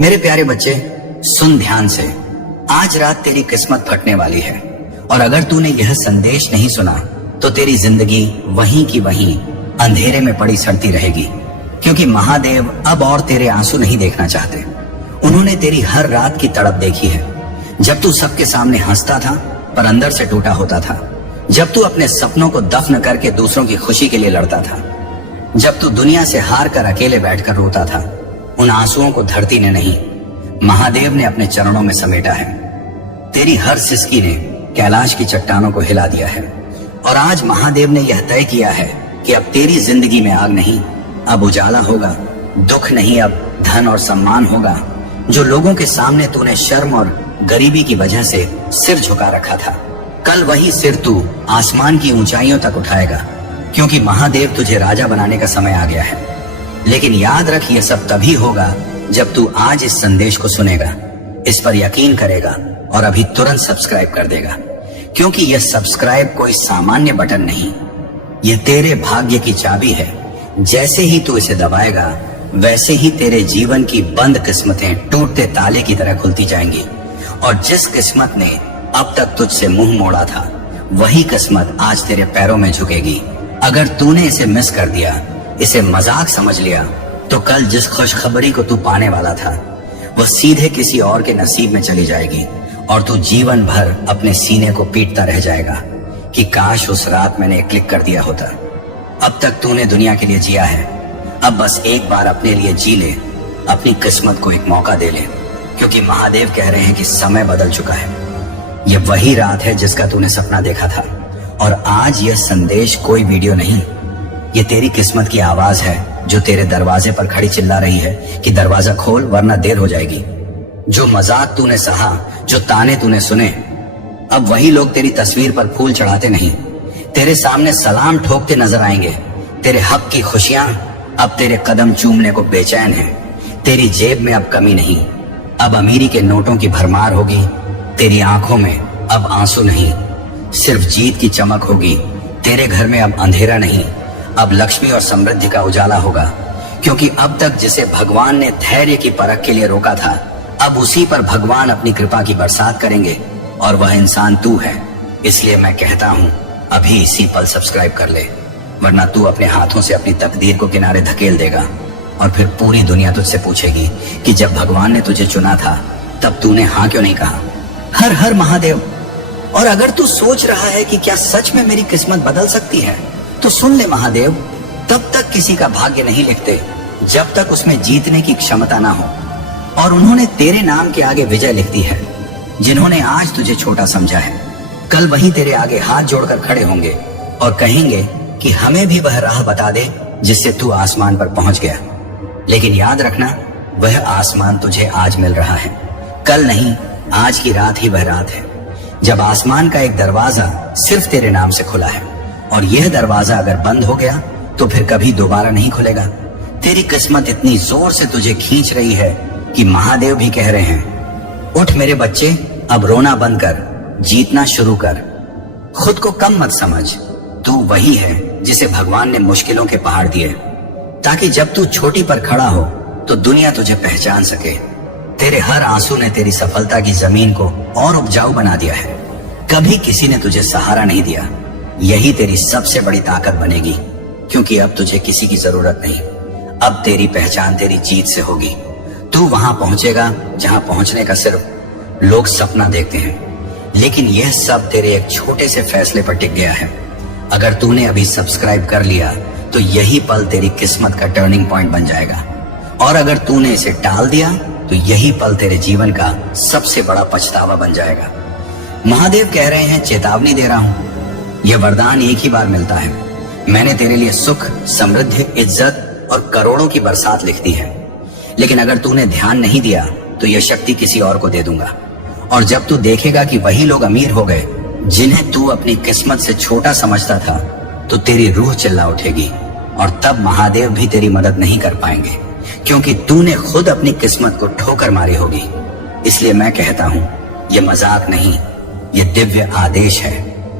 मेरे प्यारे बच्चे, सुन ध्यान से। आज रात तेरी किस्मत फटने वाली है और अगर तूने यह संदेश नहीं सुना तो तेरी जिंदगी वहीं की वहीं अंधेरे में पड़ी सड़ती रहेगी, क्योंकि महादेव अब और तेरे आंसू नहीं देखना चाहते। उन्होंने तेरी हर रात की तड़प देखी है, जब तू सबके सामने हंसता था पर अंदर से टूटा होता था, जब तू अपने सपनों को दफन करके दूसरों की खुशी के लिए लड़ता था, जब तू दुनिया से हार कर अकेले बैठकर रोता था। उन आंसुओं को धरती ने नहीं, महादेव ने अपने चरणों में समेटा है। तेरी हर सिसकी ने कैलाश की चट्टानों को हिला दिया है और आज महादेव ने यह तय किया है कि अब तेरी जिंदगी में आग नहीं, अब उजाला होगा। दुख नहीं, अब धन और सम्मान होगा। जो लोगों के सामने तूने शर्म और गरीबी की वजह से सिर झुका रखा था, कल वही सिर तू आसमान की ऊंचाइयों तक उठाएगा, क्योंकि महादेव तुझे राजा बनाने का समय आ गया है। लेकिन याद रख, यह सब तभी होगा जब तू आज इस संदेश को सुनेगा, इस पर यकीन करेगा और अभी तुरंत सब्सक्राइब कर देगा, क्योंकि यह सब्सक्राइब कोई सामान्य बटन नहीं, यह तेरे भाग्य की चाबी है। जैसे ही तू इसे दबाएगा वैसे ही तेरे जीवन की बंद किस्मतें टूटते ताले की तरह खुलती जाएंगी और जिस किस्मत ने अब तक तुझसे मुंह मोड़ा था, वही किस्मत आज तेरे पैरों में झुकेगी। अगर तूने इसे मिस कर दिया, इसे मजाक समझ लिया, तो कल जिस खुशखबरी को तू पाने वाला था वह सीधे किसी और के नसीब में चली जाएगी और तू जीवन भर अपने सीने को पीटता रह जाएगा कि काश उस रात मैंने क्लिक कर दिया होता। अब तक तूने दुनिया के लिए जिया है, अब बस एक बार अपने लिए जी ले, अपनी किस्मत को एक मौका दे ले, क्योंकि महादेव कह रहे हैं कि समय बदल चुका है। यह वही रात है जिसका तूने सपना देखा था और आज यह संदेश कोई वीडियो नहीं, ये तेरी किस्मत की आवाज है जो तेरे दरवाजे पर खड़ी चिल्ला रही है कि दरवाजा खोल वरना देर हो जाएगी। जो मजाक तूने सहा, जो ताने तूने सुने, अब वही लोग तेरी तस्वीर पर फूल चढ़ाते नहीं, तेरे सामने सलाम ठोकते नजर आएंगे। तेरे हक की खुशियां अब तेरे कदम चूमने को बेचैन है। तेरी जेब में अब कमी नहीं, अब अमीरी के नोटों की भरमार होगी। तेरी आंखों में अब आंसू नहीं, सिर्फ जीत की चमक होगी। तेरे घर में अब अंधेरा नहीं, अब लक्ष्मी और समृद्धि का उजाला होगा, क्योंकि अब तक जिसे भगवान ने धैर्य की परख के लिए रोका था, अब उसी पर भगवान अपनी कृपा की बरसात करेंगे और वह इंसान तू है। इसलिए मैं कहता हूँ, अभी इसी पल सब्सक्राइब कर ले, वरना तू अपने हाथों से अपनी तकदीर को किनारे धकेल देगा और फिर पूरी दुनिया तुझसे पूछेगी कि जब भगवान ने तुझे चुना था तब तूने हाँ क्यों नहीं कहा। हर हर महादेव। और अगर तू सोच रहा है कि क्या सच में मेरी किस्मत बदल सकती है, तो सुन ले महादेव, तब तक किसी का भाग्य नहीं लिखते जब तक उसमें जीतने की क्षमता ना हो, और उन्होंने तेरे नाम के आगे विजय लिख दी है। जिन्होंने आज तुझे छोटा समझा है, कल वही तेरे आगे हाथ जोड़कर खड़े होंगे और कहेंगे कि हमें भी वह राह बता दे जिससे तू आसमान पर पहुंच गया। लेकिन याद रखना, वह आसमान तुझे आज मिल रहा है, कल नहीं, आज की रात ही वह रात है जब आसमान का एक दरवाजा सिर्फ तेरे नाम से खुला है, और यह दरवाजा अगर बंद हो गया तो फिर कभी दोबारा नहीं खुलेगा। तेरी किस्मत इतनी जोर से तुझे खींच रही है कि महादेव भी कह रहे हैं, उठ मेरे बच्चे, अब रोना बंद कर, जीतना शुरू कर। खुद को कम मत समझ, तू वही है जिसे भगवान ने मुश्किलों के पहाड़ दिए, ताकि जब तू छोटी पर खड़ा हो तो दुनिया तुझे पहचान सके। तेरे हर आंसू ने तेरी सफलता की जमीन को और उपजाऊ बना दिया है। कभी किसी ने तुझे सहारा नहीं दिया, यही तेरी सबसे बड़ी ताकत बनेगी, क्योंकि अब तुझे किसी की जरूरत नहीं। अब तेरी पहचान तेरी जीत से होगी। तू वहां पहुंचेगा जहां पहुंचने का सिर्फ लोग सपना देखते हैं, लेकिन यह सब तेरे एक छोटे से फैसले पर टिक गया है। अगर तूने अभी सब्सक्राइब कर लिया तो यही पल तेरी किस्मत का टर्निंग पॉइंट बन जाएगा, और अगर तूने इसे टाल दिया तो यही पल तेरे जीवन का सबसे बड़ा पछतावा बन जाएगा। महादेव कह रहे हैं, चेतावनी दे रहा हूं, यह वरदान एक ही बार मिलता है। मैंने तेरे लिए सुख, समृद्धि, इज्जत और करोड़ों की बरसात लिख दी है, लेकिन अगर तूने ध्यान नहीं दिया तो यह शक्ति किसी और को दे दूंगा। और जब तू देखेगा कि वही लोग अमीर हो गए जिन्हें तू अपनी किस्मत से छोटा समझता था, तो तेरी रूह चिल्ला उठेगी, और तब महादेव भी तेरी मदद नहीं कर पाएंगे, क्योंकि तूने खुद अपनी किस्मत को ठोकर मारी होगी। इसलिए मैं कहता हूं, यह मजाक नहीं, यह दिव्य आदेश है।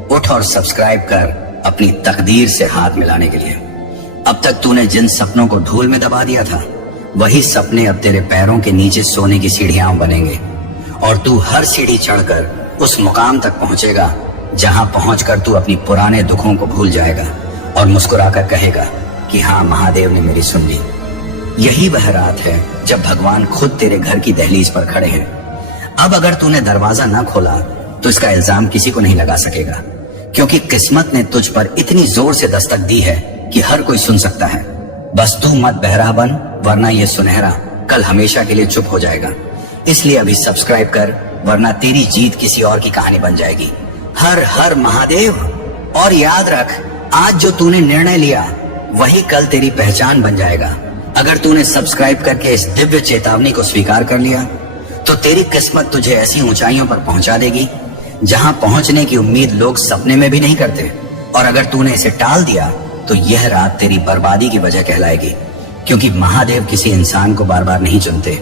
उठ और सब्सक्राइब कर अपनी तकदीर से हाथ मिलाने के लिए। अब तक तूने जिन सपनों को धूल में दबा दिया था, वही सपने अब तेरे पैरों के नीचे सोने की सीढ़ियां बनेंगे और तू हर सीढ़ी चढ़कर उस मुकाम तक पहुंचेगा जहां पहुंचकर तू अपनी पुराने दुखों को भूल जाएगा और मुस्कुराकर कहेगा कि हाँ, महादेव ने मेरी सुन ली। यही वह रात है जब भगवान खुद तेरे घर की दहलीज पर खड़े हैं। अब अगर तूने दरवाजा न खोला तो इसका इल्जाम किसी को नहीं लगा सकेगा, क्योंकि किस्मत ने तुझ पर इतनी जोर से दस्तक दी है कि हर कोई सुन सकता है। बस तू मत बहरा बन, वरना ये सुनहरा कल हमेशा के लिए चुप हो जाएगा। इसलिए अभी सब्सक्राइब कर, वरना तेरी जीत किसी और की कहानी बन जाएगी। हर हर महादेव। और याद रख, आज जो तूने निर्णय लिया वही कल तेरी पहचान बन जाएगा। अगर तूने सब्सक्राइब करके इस दिव्य चेतावनी को स्वीकार कर लिया तो तेरी किस्मत तुझे ऐसी ऊंचाइयों पर पहुंचा देगी जहां पहुंचने की उम्मीद लोग सपने में भी नहीं करते। और अगर तूने इसे टाल दिया तो यह रात तेरी बर्बादी की वजह कहलाएगी, क्योंकि महादेव किसी इंसान को बार बार नहीं चुनते।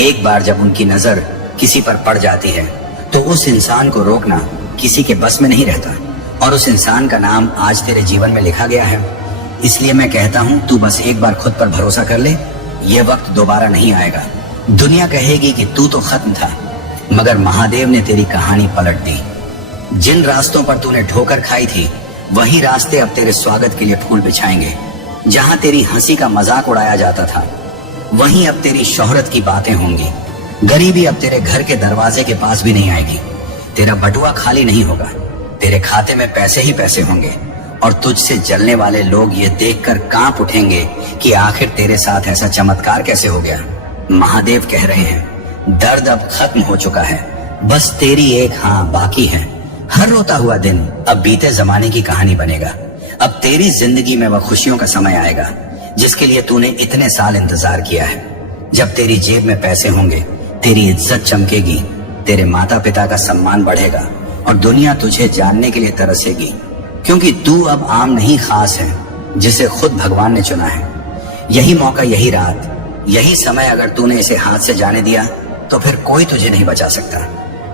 एक बार जब उनकी नजर किसी पर पड़ जाती है तो उस इंसान को रोकना किसी के बस में नहीं रहता, और उस इंसान का नाम आज तेरे जीवन में लिखा गया है। इसलिए मैं कहता हूं, तू बस एक बार खुद पर भरोसा कर ले। ये वक्त दोबारा नहीं आएगा। दुनिया कहेगी कि तू तो खत्म था, मगर महादेव ने तेरी कहानी पलट दी। जिन रास्तों पर तूने ठोकर खाई थी वही रास्ते अब तेरे स्वागत के लिए फूल बिछाएंगे। जहां तेरी हंसी का मजाक उड़ाया जाता था वहीं अब तेरी शोहरत की बातें होंगी। गरीबी अब तेरे घर के दरवाजे के पास भी नहीं आएगी। तेरा बटुआ खाली नहीं होगा, तेरे खाते में पैसे ही पैसे होंगे। और तुझसे जलने वाले लोग ये देखकर कांप उठेंगे कि आखिर तेरे साथ ऐसा चमत्कार कैसे हो गया। महादेव कह रहे हैं, दर्द अब खत्म हो चुका है, बस तेरी एक हाँ बाकी है। हर रोता हुआ दिन अब बीते जमाने की कहानी बनेगा। अब तेरी जिंदगी में वह खुशियों का समय आएगा जिसके लिए तूने इतने साल इंतजार किया है। जब तेरी जेब में पैसे होंगे, तेरी इज्जत चमकेगी, तेरे माता पिता का सम्मान बढ़ेगा और दुनिया तुझे जानने के लिए तरसेगी, क्योंकि तू अब आम नहीं, खास है, जिसे खुद भगवान ने चुना है। यही मौका, यही रात, यही समय अगर तूने इसे हाथ से जाने दिया तो फिर कोई तुझे नहीं बचा सकता,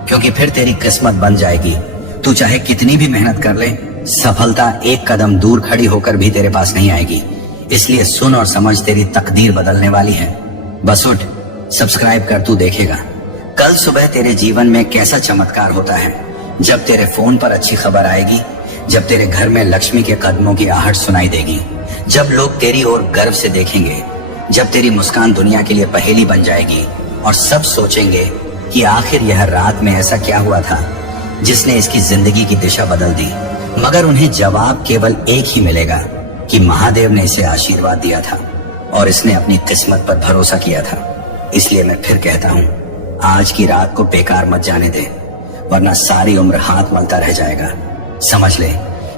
क्योंकि फिर तेरी किस्मत बन जाएगी। तू चाहे कितनी भी मेहनत कर ले, सफलता एक कदम दूर खड़ी होकर भी तेरे पास नहीं आएगी। इसलिए सुन और समझ, तेरी तकदीर बदलने वाली है। बस उठ, सब्सक्राइब कर, तू देखेगा कल सुबह तेरे जीवन में कैसा चमत्कार होता है। जब तेरे फोन पर अच्छी खबर आएगी, जब तेरे घर में लक्ष्मी के कदमों की आहट सुनाई देगी, जब लोग तेरी ओर गर्व से देखेंगे, जब तेरी मुस्कान दुनिया के लिए पहेली बन जाएगी और सब सोचेंगे कि आखिर यह रात में ऐसा क्या हुआ था जिसने इसकी जिंदगी की दिशा बदल दी। मगर उन्हें जवाब केवल एक ही मिलेगा कि महादेव ने इसे आशीर्वाद दिया था और इसने अपनी किस्मत पर भरोसा किया था। इसलिए मैं फिर कहता हूँ, आज की रात को बेकार मत जाने दे, वरना सारी उम्र हाथ मलता रह जाएगा। समझ ले,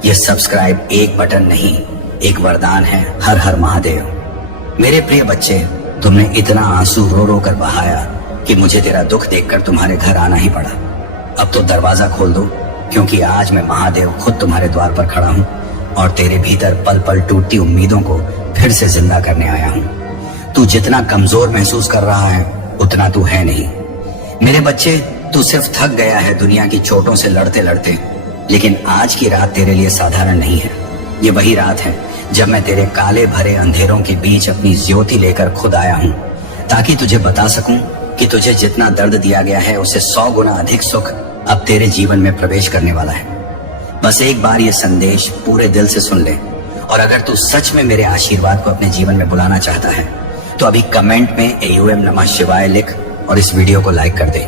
ये सब्सक्राइब एक बटन नहीं, एक वरदान है। हर हर महादेव। मेरे प्रिय बच्चे, तुमने इतना आंसू रो रो कर बहाया कि मुझे तेरा दुख देखकर तुम्हारे घर आना ही पड़ा। अब तो दरवाजा खोल दो, क्योंकि आज मैं महादेव खुद तुम्हारे द्वार पर खड़ा हूँ और तेरे भीतर पल पल टूटती उम्मीदों को फिर से जिंदा करने आया हूँ। तू जितना कमजोर महसूस कर रहा है उतना तू है नहीं। मेरे बच्चे, तू सिर्फ थक गया है दुनिया की चोटों से लड़ते लड़ते, लेकिन आज की रात तेरे लिए साधारण नहीं है। ये वही रात है जब मैं तेरे काले भरे अंधेरों के बीच अपनी ज्योति लेकर खुद आया हूँ, ताकि तुझे बता सकूं कि तुझे जितना दर्द दिया गया है उससे 100 गुना अधिक सुख अब तेरे जीवन में प्रवेश करने वाला है। बस एक बार ये संदेश पूरे दिल से सुन ले, और अगर तू सच में मेरे आशीर्वाद को अपने जीवन में बुलाना चाहता है तो अभी कमेंट में AUM नमः शिवाय लिख और इस वीडियो को लाइक कर दे,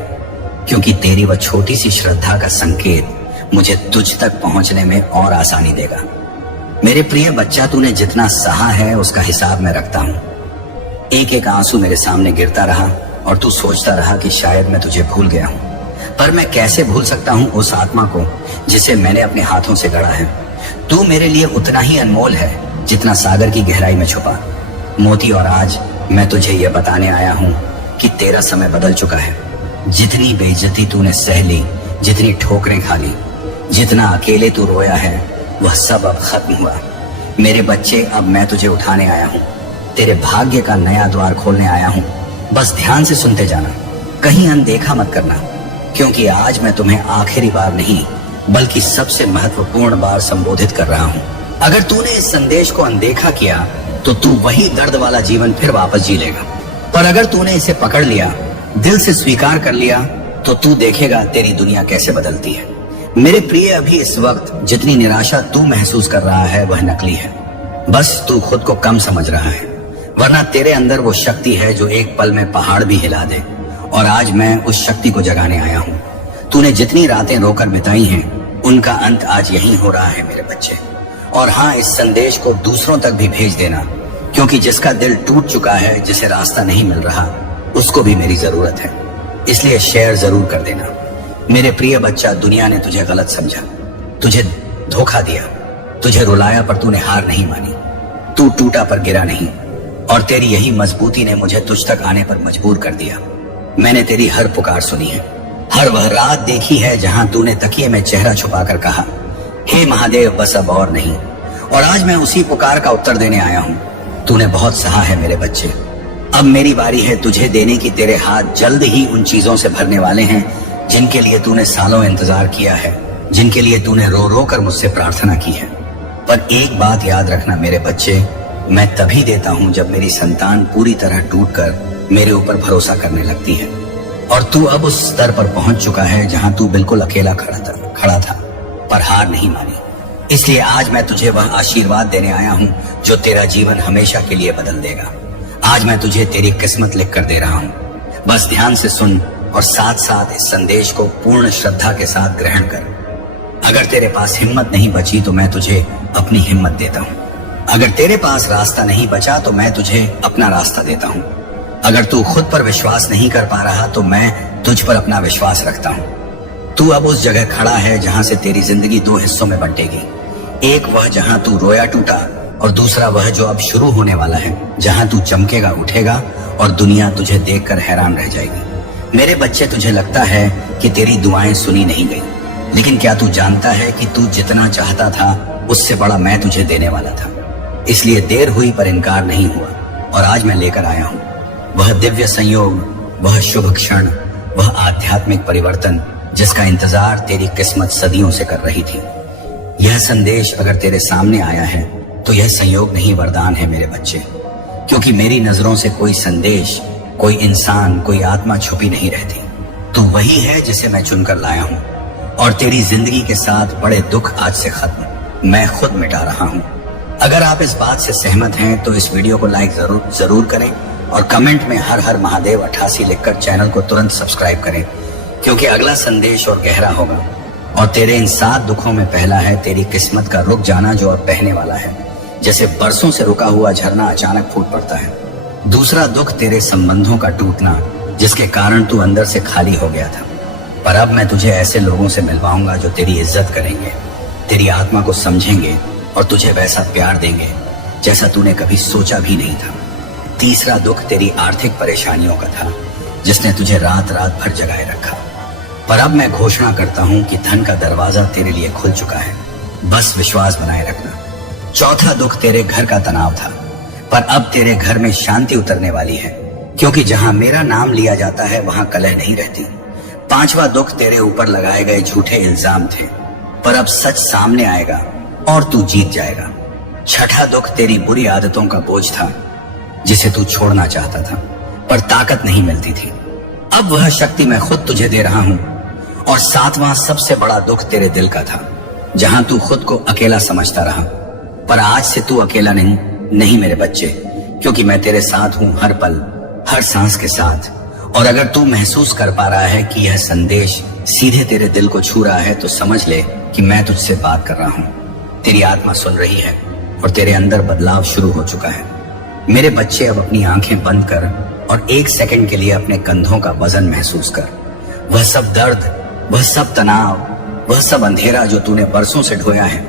क्योंकि तेरी वह छोटी सी श्रद्धा का संकेत मुझे तुझ तक पहुंचने में और आसानी देगा। मेरे प्रिय बच्चा, तूने जितना सहा है उसका हिसाब मैं रखता हूँ। एक एक आंसू मेरे सामने गिरता रहा और तू सोचता रहा कि शायद मैं तुझे भूल गया हूँ, पर मैं कैसे भूल सकता हूँ उस आत्मा को जिसे मैंने अपने हाथों से गढ़ा है। तू मेरे लिए उतना ही अनमोल है जितना सागर की गहराई में छुपा मोती। और आज मैं तुझे यह बताने आया हूँ कि तेरा समय बदल चुका है। जितनी बेइज्जती तूने सह ली, जितनी ठोकरें खा ली, जितना अकेले तू रोया है, वह सब अब खत्म हुआ। मेरे बच्चे, अब मैं तुझे उठाने आया हूँ, तेरे भाग्य का नया द्वार खोलने आया हूँ। बस ध्यान से सुनते जाना, कहीं अनदेखा मत करना, क्योंकि आज मैं तुम्हें आखिरी बार नहीं बल्कि सबसे महत्वपूर्ण बार संबोधित कर रहा हूँ। अगर तूने इस संदेश को अनदेखा किया तो तू वही दर्द वाला जीवन फिर वापस जी लेगा। पर अगर तूने इसे पकड़ लिया, दिल से स्वीकार कर लिया, तो तू देखेगा तेरी दुनिया कैसे बदलती है। मेरे प्रिय, अभी इस वक्त जितनी निराशा तू महसूस कर रहा है वह नकली है। बस तू खुद को कम समझ रहा है, वरना तेरे अंदर वो शक्ति है जो एक पल में पहाड़ भी हिला दे। और आज मैं उस शक्ति को जगाने आया हूँ। तूने जितनी रातें रोकर बिताई हैं, उनका अंत आज यही हो रहा है मेरे बच्चे। और हाँ, इस संदेश को दूसरों तक भी भेज देना, क्योंकि जिसका दिल टूट चुका है, जिसे रास्ता नहीं मिल रहा, उसको भी मेरी जरूरत है। इसलिए शेयर जरूर कर देना। मेरे प्रिय बच्चा, दुनिया ने तुझे गलत समझा, तुझे धोखा दिया, तुझे रुलाया, पर तूने हार नहीं मानी। तू टूटा पर गिरा नहीं, और तेरी यही मजबूती ने मुझे तुझ तक आने पर मजबूर कर दिया। मैंने तेरी हर पुकार सुनी है, हर वह रात देखी है जहां तूने तकिए में चेहरा छुपाकर कहा, हे महादेव, बस अब और नहीं। और आज मैं उसी पुकार का उत्तर देने आया हूँ। तूने बहुत सहा है मेरे बच्चे, अब मेरी बारी है तुझे देने की। तेरे हाथ जल्द ही उन चीजों से भरने वाले हैं जिनके लिए तूने सालों इंतजार किया है, जिनके लिए तूने रो रो कर मुझसे प्रार्थना की है। पर एक बात याद रखना मेरे बच्चे, मैं तभी देता हूँ जब मेरी संतान पूरी तरह टूटकर मेरे ऊपर भरोसा करने लगती है। और तू अब उस स्तर पर पहुंच चुका है जहां तू बिल्कुल अकेला खड़ा था, पर हार नहीं मानी। इसलिए आज मैं तुझे वह आशीर्वाद देने आया हूँ जो तेरा जीवन हमेशा के लिए बदल देगा। आज मैं तुझे तेरी किस्मत लिख कर दे रहा हूँ। बस ध्यान से सुन और साथ साथ इस संदेश को पूर्ण श्रद्धा के साथ ग्रहण कर। अगर तेरे पास हिम्मत नहीं बची तो मैं तुझे अपनी हिम्मत देता हूँ। अगर तेरे पास रास्ता नहीं बचा तो मैं तुझे अपना रास्ता देता हूँ। अगर तू खुद पर विश्वास नहीं कर पा रहा तो मैं तुझ पर अपना विश्वास रखता हूँ। तू अब उस जगह खड़ा है जहां से तेरी जिंदगी दो हिस्सों में बंटेगी। एक वह जहां तू रोया टूटा, और दूसरा वह जो अब शुरू होने वाला है, जहां तू चमकेगा, उठेगा और दुनिया तुझे देखकर हैरान रह जाएगी। मेरे बच्चे, तुझे लगता है कि तेरी दुआएं सुनी नहीं गई, लेकिन क्या तू जानता है कि तू जितना चाहता था उससे बड़ा मैं तुझे देने वाला था। इसलिए देर हुई पर इनकार नहीं हुआ, और आज मैं लेकर आया हूँ वह दिव्य संयोग, वह शुभ क्षण, वह आध्यात्मिक परिवर्तन जिसका इंतजार तेरी किस्मत सदियों से कर रही थी। यह संदेश अगर तेरे सामने आया है तो यह संयोग नहीं, वरदान है मेरे बच्चे। क्योंकि मेरी नजरों से कोई संदेश, कोई इंसान, कोई आत्मा छुपी नहीं रहती। तू वही है जिसे मैं चुनकर लाया हूँ, और तेरी जिंदगी के साथ बड़े दुख आज से खत्म मैं खुद मिटा रहा हूँ। अगर आप इस बात से सहमत हैं तो इस वीडियो को लाइक जरूर करें, और कमेंट में हर हर महादेव 88 लिखकर चैनल को तुरंत सब्सक्राइब करें, क्योंकि अगला संदेश और गहरा होगा। और तेरे इन 7 दुखों में पहला है तेरी किस्मत का रुक जाना, जो अब बहने वाला है, जैसे बरसों से रुका हुआ झरना अचानक फूट पड़ता है। दूसरा दुख तेरे संबंधों का टूटना, जिसके कारण तू अंदर से खाली हो गया था। पर अब मैं तुझे ऐसे लोगों से मिलवाऊंगा जो तेरी इज्जत करेंगे, तेरी आत्मा को समझेंगे और तुझे वैसा प्यार देंगे जैसा तूने कभी सोचा भी नहीं था। तीसरा दुख तेरी आर्थिक परेशानियों का था, जिसने तुझे रात रात भर जगाए रखा। पर अब मैं घोषणा करता हूँ कि धन का दरवाजा तेरे लिए खुल चुका है, बस विश्वास बनाए रखना। चौथा दुख तेरे घर का तनाव था, पर अब तेरे घर में शांति उतरने वाली है, क्योंकि जहां मेरा नाम लिया जाता है वहां कलह नहीं रहती। पांचवा दुख तेरे ऊपर लगाए गए झूठे इल्जाम थे, पर अब सच सामने आएगा और तू जीत जाएगा। छठा दुख तेरी बुरी आदतों का बोझ था, जिसे तू छोड़ना चाहता था पर ताकत नहीं मिलती थी। अब वह शक्ति मैं खुद तुझे दे रहा हूं। और सातवां सबसे बड़ा दुख तेरे दिल का था, जहां तू खुद को अकेला समझता रहा। पर आज से तू अकेला नहीं मेरे बच्चे, क्योंकि मैं तेरे साथ हूं हर पल, हर सांस के साथ। और अगर तू महसूस कर पा रहा है कि यह संदेश सीधे तेरे दिल को छू रहा है तो समझ ले कि मैं तुझसे बात कर रहा हूं। तेरी आत्मा सुन रही है और तेरे अंदर बदलाव शुरू हो चुका है। मेरे बच्चे, अब अपनी आंखें बंद कर और 1 सेकंड के लिए अपने कंधों का वजन महसूस कर। वह सब दर्द, वह सब तनाव, वह सब अंधेरा जो तूने बरसों से ढोया है,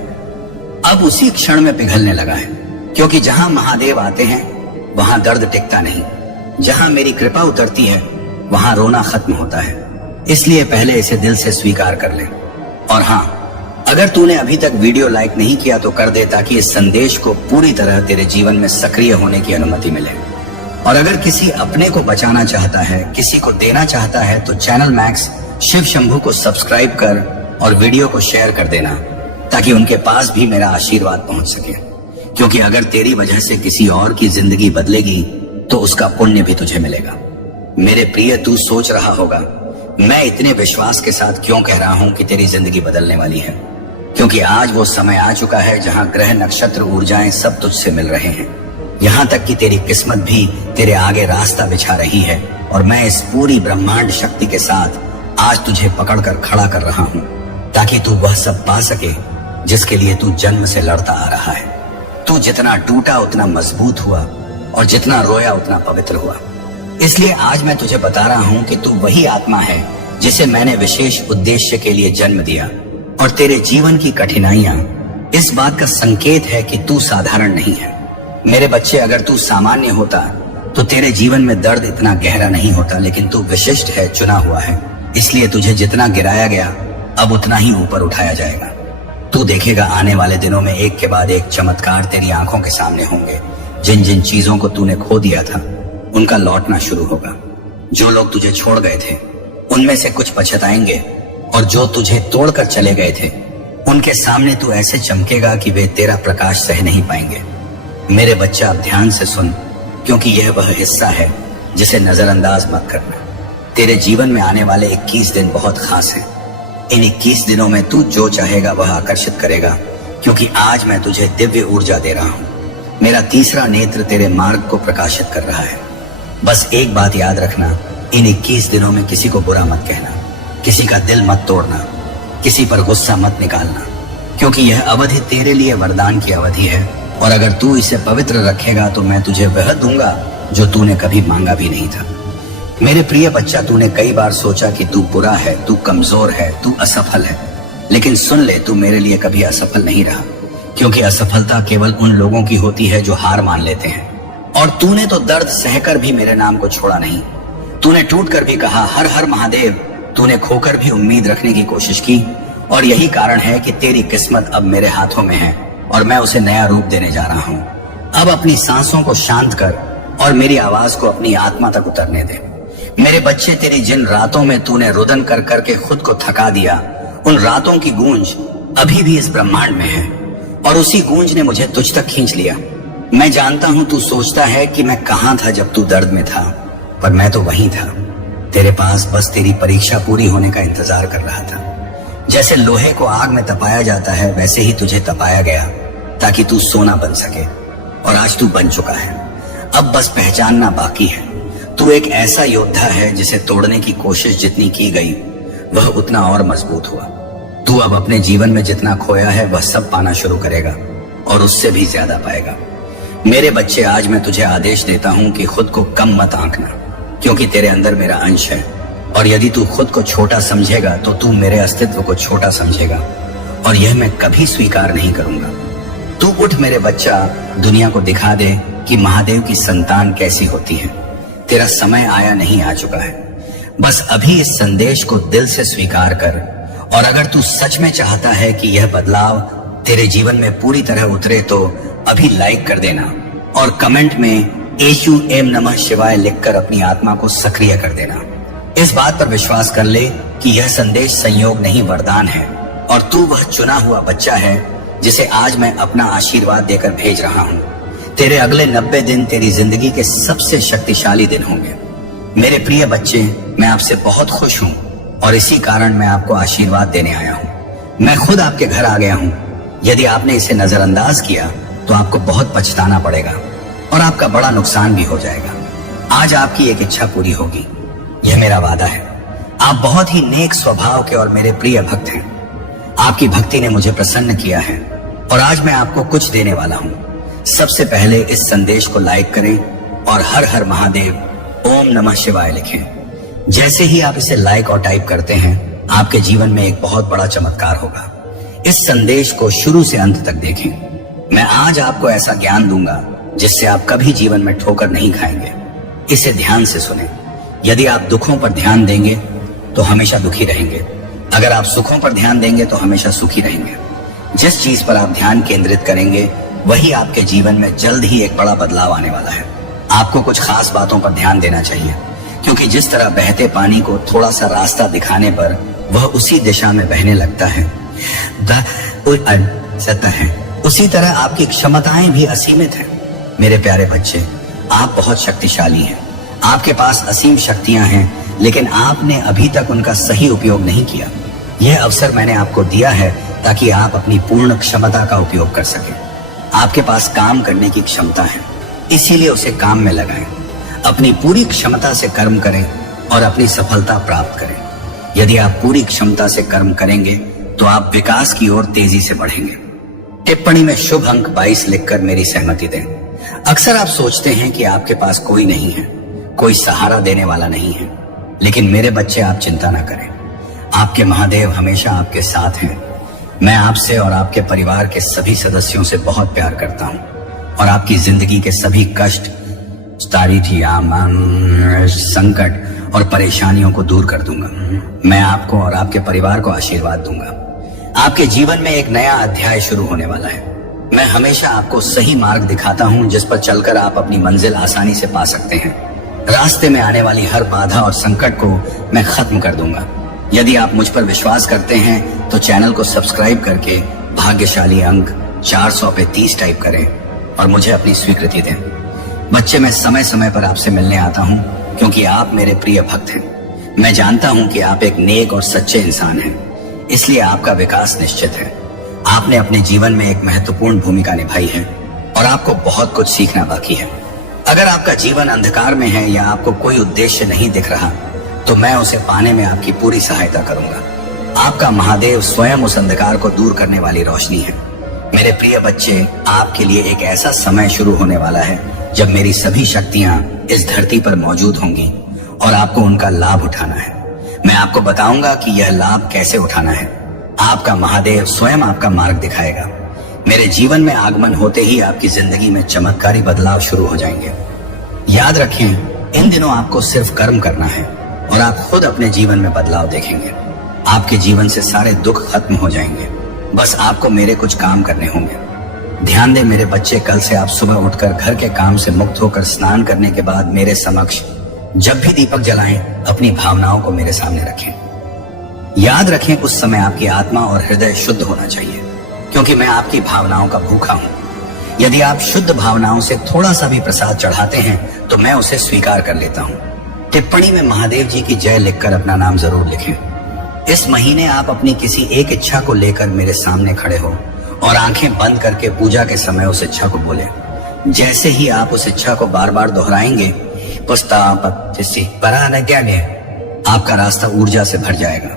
अब उसी क्षण में पिघलने लगा है। क्योंकि जहां महादेव आते हैं वहां दर्द टिकता नहीं, जहां मेरी कृपा उतरती है वहां रोना खत्म होता है। इसलिए पहले इसे दिल से स्वीकार कर ले। और हाँ, अगर तूने अभी तक वीडियो लाइक नहीं किया तो कर दे, ताकि इस संदेश को पूरी तरह तेरे जीवन में सक्रिय होने की अनुमति मिले। और अगर किसी अपने को बचाना चाहता है, किसी को देना चाहता है, तो चैनल मैक्स शिव शंभू को सब्सक्राइब कर और वीडियो को शेयर कर देना, ताकि उनके पास भी मेरा आशीर्वाद पहुंच सके। क्योंकि अगर तेरी वजह से किसी और की जिंदगी बदलेगी तो उसका पुण्य भी तुझे मिलेगा। मेरे प्रिय, तू सोच रहा होगा मैं इतने विश्वास के साथ क्यों कह रहा हूं कि तेरी जिंदगी बदलने वाली है, क्योंकि आज वो समय आ चुका है जहां ग्रह नक्षत्र ऊर्जाएं सब तुझसे मिल रहे हैं। यहाँ तक कि तेरी किस्मत भी तेरे आगे रास्ता बिछा रही है और मैं इस पूरी ब्रह्मांड शक्ति के साथ आज तुझे पकड़कर खड़ा कर रहा हूँ, ताकि तू वह सब पा सके जिसके लिए तू जन्म से लड़ता आ रहा है। तू जितना टूटा उतना मजबूत हुआ और जितना रोया उतना पवित्र हुआ। इसलिए आज मैं तुझे बता रहा हूँ कि तू वही आत्मा है जिसे मैंने विशेष उद्देश्य के लिए जन्म दिया, और तेरे जीवन की कठिनाइयां इस बात का संकेत है कि तू साधारण नहीं है। मेरे बच्चे, अगर तू सामान्य होता तो तेरे जीवन में दर्द इतना गहरा नहीं होता, लेकिन तू विशिष्ट है, चुना हुआ है। इसलिए तुझे जितना गिराया गया अब उतना ही ऊपर उठाया जाएगा। तू देखेगा आने वाले दिनों में एक के बाद एक चमत्कार तेरी आंखों के सामने होंगे। जिन जिन चीजों को तूने खो दिया था उनका लौटना शुरू होगा। जो लोग तुझे छोड़ गए थे उनमें से कुछ पछताएंगे, और जो तुझे तोड़कर चले गए थे उनके सामने तू ऐसे चमकेगा कि वे तेरा प्रकाश सह नहीं पाएंगे। मेरे बच्चा, अब ध्यान से सुन, क्योंकि यह वह हिस्सा है जिसे नजरअंदाज मत करना। तेरे जीवन में आने वाले 21 दिन बहुत खास हैं। इन 21 दिनों में तू जो चाहेगा वह आकर्षित करेगा, क्योंकि आज मैं तुझे दिव्य ऊर्जा दे रहा हूँ। मेरा तीसरा नेत्र तेरे मार्ग को प्रकाशित कर रहा है। बस एक बात याद रखना, इन 21 दिनों में किसी को बुरा मत कहना, किसी का दिल मत तोड़ना, किसी पर गुस्सा मत निकालना, क्योंकि यह अवधि तेरे लिए वरदान की अवधि है, और अगर तू इसे पवित्र रखेगा तो मैं तुझे वह दूंगा जो तूने कभी मांगा भी नहीं था। मेरे प्रिय बच्चा, तूने कई बार सोचा कि तू बुरा है, तू कमजोर है, तू असफल है, लेकिन सुन ले, तू मेरे लिए कभी असफल नहीं रहा, क्योंकि असफलता केवल उन लोगों की होती है जो हार मान लेते हैं। और तूने तो दर्द सहकर भी मेरे नाम को छोड़ा नहीं। तूने टूट कर भी कहा हर हर महादेव। तूने खोकर भी उम्मीद रखने की कोशिश की, और यही कारण है कि तेरी किस्मत अब मेरे हाथों में है और मैं उसे नया रूप देने जा रहा हूँ। अब अपनी सांसों को शांत कर और मेरी आवाज को अपनी आत्मा तक उतरने दे। मेरे बच्चे, तेरी जिन रातों में तूने रुदन कर करके खुद को थका दिया, उन रातों की गूंज अभी भी इस ब्रह्मांड में है, और उसी गूंज ने मुझे तुझ तक खींच लिया। मैं जानता हूं तू सोचता है कि मैं कहां था जब तू दर्द में था, पर मैं तो वहीं था, तेरे पास, बस तेरी परीक्षा पूरी होने का इंतजार कर रहा था। जैसे लोहे को आग में तपाया जाता है, वैसे ही तुझे तपाया गया ताकि तू सोना बन सके, और आज तू बन चुका है। अब बस पहचानना बाकी है। तू एक ऐसा योद्धा है जिसे तोड़ने की कोशिश जितनी की गई वह उतना और मजबूत हुआ। तू अब अपने जीवन में जितना खोया है वह सब पाना शुरू करेगा, और उससे भी ज्यादा पाएगा। मेरे बच्चे, आज मैं तुझे आदेश देता हूं कि खुद को कम मत आंकना, क्योंकि तेरे अंदर मेरा अंश है, और यदि तू खुद को छोटा समझेगा तो तू मेरे अस्तित्व को छोटा समझेगा, और यह मैं कभी स्वीकार नहीं करूंगा। तू उठ मेरे बच्चा, दुनिया को दिखा दे कि महादेव की संतान कैसी होती है। तेरा समय आया नहीं आ चुका है। बस अभी इस संदेश को दिल से स्वीकार कर, और अगर तू सच में चाहता है कि यह बदलाव तेरे जीवन में पूरी तरह उतरे तो अभी लाइक कर देना, और कमेंट में एशु एम नमः शिवाय लिखकर अपनी आत्मा को सक्रिय कर देना। इस बात पर विश्वास कर ले कि यह संदेश संयोग नहीं, वरदान है, और तू वह चुना हुआ बच्चा है जिसे आज मैं अपना आशीर्वाद देकर भेज रहा हूँ। तेरे अगले 90 दिन तेरी जिंदगी के सबसे शक्तिशाली दिन होंगे। मेरे प्रिय बच्चे, मैं आपसे बहुत खुश हूँ, और इसी कारण मैं आपको आशीर्वाद देने आया हूँ। मैं खुद आपके घर आ गया हूँ। यदि आपने इसे नजरअंदाज किया तो आपको बहुत पछताना पड़ेगा, और आपका बड़ा नुकसान भी हो जाएगा। आज आपकी एक इच्छा पूरी होगी, यह मेरा वादा है। आप बहुत ही नेक स्वभाव के और मेरे प्रिय भक्त हैं। आपकी भक्ति ने मुझे प्रसन्न किया है, और आज मैं आपको कुछ देने वाला हूँ। सबसे पहले इस संदेश को लाइक करें और हर हर महादेव ओम नमः शिवाय लिखें। जैसे ही आप इसे लाइक और टाइप करते हैं, आपके जीवन में एक बहुत बड़ा चमत्कार होगा। इस संदेश को शुरू से अंत तक देखें। मैं आज आपको ऐसा ज्ञान दूंगा जिससे आप कभी जीवन में ठोकर नहीं खाएंगे। इसे ध्यान से सुनें। यदि आप दुखों पर ध्यान देंगे तो हमेशा दुखी रहेंगे, अगर आप सुखों पर ध्यान देंगे तो हमेशा सुखी रहेंगे। जिस चीज पर आप ध्यान केंद्रित करेंगे वही आपके जीवन में जल्द ही एक बड़ा बदलाव आने वाला है। आपको कुछ खास बातों पर ध्यान देना चाहिए, क्योंकि जिस तरह बहते पानी को थोड़ा सा रास्ता दिखाने पर वह उसी दिशा में बहने लगता है, उसी तरह आपकी क्षमताएं भी असीमित हैं। मेरे प्यारे बच्चे, आप बहुत शक्तिशाली हैं। आपके पास असीम शक्तियां हैं, लेकिन आपने अभी तक उनका सही उपयोग नहीं किया। यह अवसर मैंने आपको दिया है ताकि आप अपनी पूर्ण क्षमता का उपयोग कर सकें। आपके पास काम करने की क्षमता है, इसीलिए उसे काम में लगाएं। अपनी पूरी क्षमता से कर्म करें और अपनी सफलता प्राप्त करें। यदि आप पूरी क्षमता से कर्म करेंगे तो आप विकास की ओर तेजी से बढ़ेंगे। टिप्पणी में शुभ अंक 22 लिखकर मेरी सहमति दें। अक्सर आप सोचते हैं कि आपके पास कोई नहीं है, कोई सहारा देने वाला नहीं है, लेकिन मेरे बच्चे आप चिंता ना करें। आपके महादेव हमेशा आपके साथ हैं। मैं आपसे और आपके परिवार के सभी सदस्यों से बहुत प्यार करता हूं और आपकी जिंदगी के सभी कष्ट, संकट और परेशानियों को दूर कर दूंगा। मैं आपको और आपके परिवार को आशीर्वाद दूंगा। आपके जीवन में एक नया अध्याय शुरू होने वाला है। मैं हमेशा आपको सही मार्ग दिखाता हूं जिस पर चलकर आप अपनी मंजिल आसानी से पा सकते हैं। रास्ते में आने वाली हर बाधा और संकट को मैं खत्म कर दूंगा। यदि आप मुझ पर विश्वास करते हैं तो चैनल को सब्सक्राइब करके भाग्यशाली अंक 400 पे 30 टाइप करें और मुझे अपनी स्वीकृति दें। बच्चे, मैं समय समय पर आपसे मिलने आता हूं क्योंकि आप मेरे प्रिय भक्त हैं। मैं जानता हूं कि आप एक नेक और सच्चे इंसान हैं, इसलिए आपका विकास निश्चित है। आपने अपने जीवन में एक महत्वपूर्ण भूमिका निभाई है और आपको बहुत कुछ सीखना बाकी है। अगर आपका जीवन अंधकार में है या आपको कोई उद्देश्य नहीं दिख रहा तो मैं उसे पाने में आपकी पूरी सहायता करूंगा। आपका महादेव स्वयं उस अंधकार को दूर करने वाली रोशनी है। मेरे प्रिय बच्चे, आपके लिए एक ऐसा समय शुरू होने वाला है जब मेरी सभी शक्तियां इस धरती पर मौजूद होंगी और आपको उनका लाभ उठाना है। मैं आपको बताऊंगा कि यह लाभ कैसे उठाना है। आपका महादेव स्वयं आपका मार्ग दिखाएगा। मेरे जीवन में आगमन होते ही आपकी जिंदगी में चमत्कारी बदलाव शुरू हो जाएंगे। याद रखें, इन दिनों आपको सिर्फ कर्म करना है और आप खुद अपने जीवन में बदलाव देखेंगे। आपके जीवन से सारे दुख खत्म हो जाएंगे। बस आपको मेरे कुछ काम करने होंगे। ध्यान दें मेरे बच्चे, कल से आप सुबह उठकर घर के काम से मुक्त होकर स्नान करने के बाद मेरे समक्ष जब भी दीपक जलाएं, अपनी भावनाओं को मेरे सामने रखें। याद रखें, उस समय आपकी आत्मा और हृदय शुद्ध होना चाहिए, क्योंकि मैं आपकी भावनाओं का भूखा हूं। यदि आप शुद्ध भावनाओं से थोड़ा सा भी प्रसाद चढ़ाते हैं तो मैं उसे स्वीकार कर लेता हूं। टिप्पणी में महादेव जी की जय लिखकर अपना नाम जरूर लिखें। इस महीने आप अपनी किसी एक इच्छा को लेकर मेरे सामने खड़े हो और आंखें बंद करके पूजा के समय उस इच्छा को बोले। जैसे ही आप उस इच्छा को बार बार दोहराएंगे, आपका रास्ता ऊर्जा से भर जाएगा।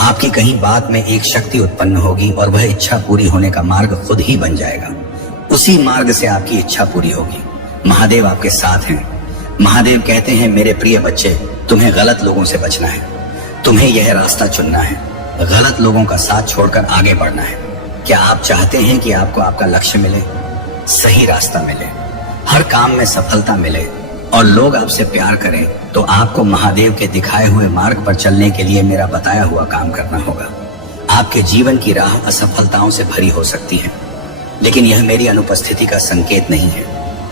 आपकी कहीं बात में एक शक्ति उत्पन्न होगी और वह इच्छा पूरी होने का मार्ग खुद ही बन जाएगा। उसी मार्ग से आपकी इच्छा पूरी होगी। महादेव आपके साथ हैं। महादेव कहते हैं, मेरे प्रिय बच्चे, तुम्हें गलत लोगों से बचना है। तुम्हें यह रास्ता चुनना है, गलत लोगों का साथ छोड़कर आगे बढ़ना है। क्या आप चाहते हैं कि आपको आपका लक्ष्य मिले, सही रास्ता मिले, हर काम में सफलता मिले और लोग आपसे प्यार करें? तो आपको महादेव के दिखाए हुए मार्ग पर चलने के लिए मेरा बताया हुआ काम करना होगा। आपके जीवन की राह असफलताओं से भरी हो सकती है, लेकिन यह मेरी अनुपस्थिति का संकेत नहीं है,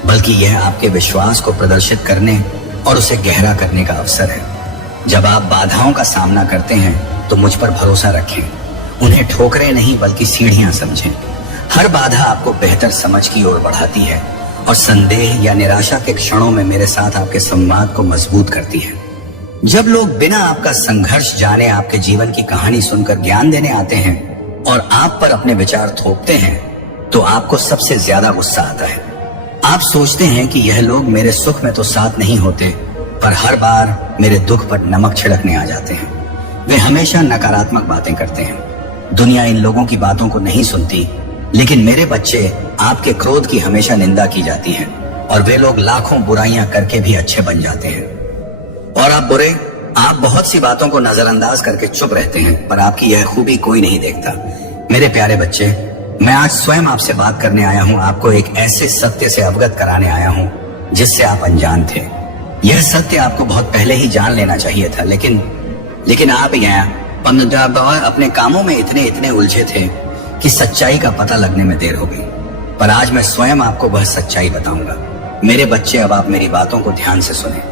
बल्कि यह आपके विश्वास को प्रदर्शित करने और उसे गहरा करने का अवसर है। जब आप बाधाओं का सामना करते हैं तो मुझ पर भरोसा रखें। उन्हें ठोकरें नहीं बल्कि सीढ़ियां समझें। हर बाधा आपको बेहतर समझ की ओर बढ़ाती है और संदेह या निराशा के क्षणों में मेरे साथ आपके संवाद को मजबूत करती है। जब लोग बिना आपका संघर्ष जाने आपके जीवन की कहानी सुनकर ज्ञान देने आते हैं और आप पर अपने विचार थोपते हैं तो आपको सबसे ज्यादा गुस्सा आता है। आप सोचते हैं कि यह लोग मेरे सुख में तो साथ नहीं होते, पर हर बार मेरे दुख पर नमक छिड़कने आ जाते हैं। वे हमेशा नकारात्मक बातें करते हैं। दुनिया इन लोगों की बातों को नहीं सुनती, लेकिन मेरे बच्चे, आपके क्रोध की हमेशा निंदा की जाती है और वे लोग लाखों बुराइयां करके भी अच्छे बन जाते हैं। और आप बुरे, आप बहुत सी बातों को नजरअंदाज करके चुप रहते हैं, पर आपकी यह खूबी कोई नहीं देखता। मेरे प्यारे बच्चे, मैं आज स्वयं आपसे बात करने आया हूं। आपको एक ऐसे सत्य से अवगत कराने आया हूं जिससे आप अनजान थे। यह सत्य आपको बहुत पहले ही जान लेना चाहिए था, लेकिन आप यहाँ अपने कामों में इतने उलझे थे कि सच्चाई का पता लगने में देर हो गई। पर आज मैं स्वयं आपको वह सच्चाई बताऊंगा। मेरे बच्चे, अब आप मेरी बातों को ध्यान से सुने।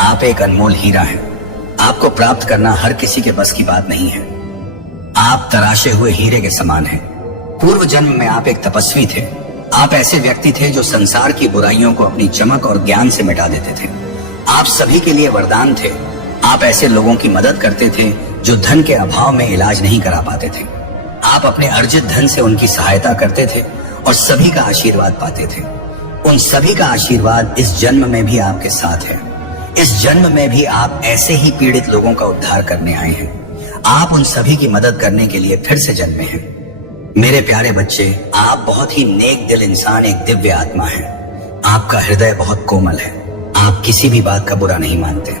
आप एक अनमोल हीरा हैं। आपको प्राप्त करना हर किसी के बस की बात नहीं है। आप तराशे हुए हीरे के समान हैं। पूर्व जन्म में आप एक तपस्वी थे। आप ऐसे व्यक्ति थे जो संसार की बुराइयों को अपनी चमक और ज्ञान से मिटा देते थे। आप सभी के लिए वरदान थे। आप ऐसे लोगों की मदद करते थे जो धन के अभाव में इलाज नहीं करा पाते थे। आप अपने अर्जित धन से उनकी सहायता करते थे और सभी का आशीर्वाद पाते थे। उन सभी का आशीर्वाद इस जन्म में भी आपके साथ है। इस जन्म में भी आप ऐसे ही पीड़ित लोगों का उद्धार करने आए हैं। आप उन सभी की मदद करने के लिए फिर से जन्मे हैं। मेरे प्यारे बच्चे, आप बहुत ही नेक दिल इंसान, एक दिव्य आत्मा है। आपका हृदय बहुत कोमल है। आप किसी भी बात का बुरा नहीं मानते।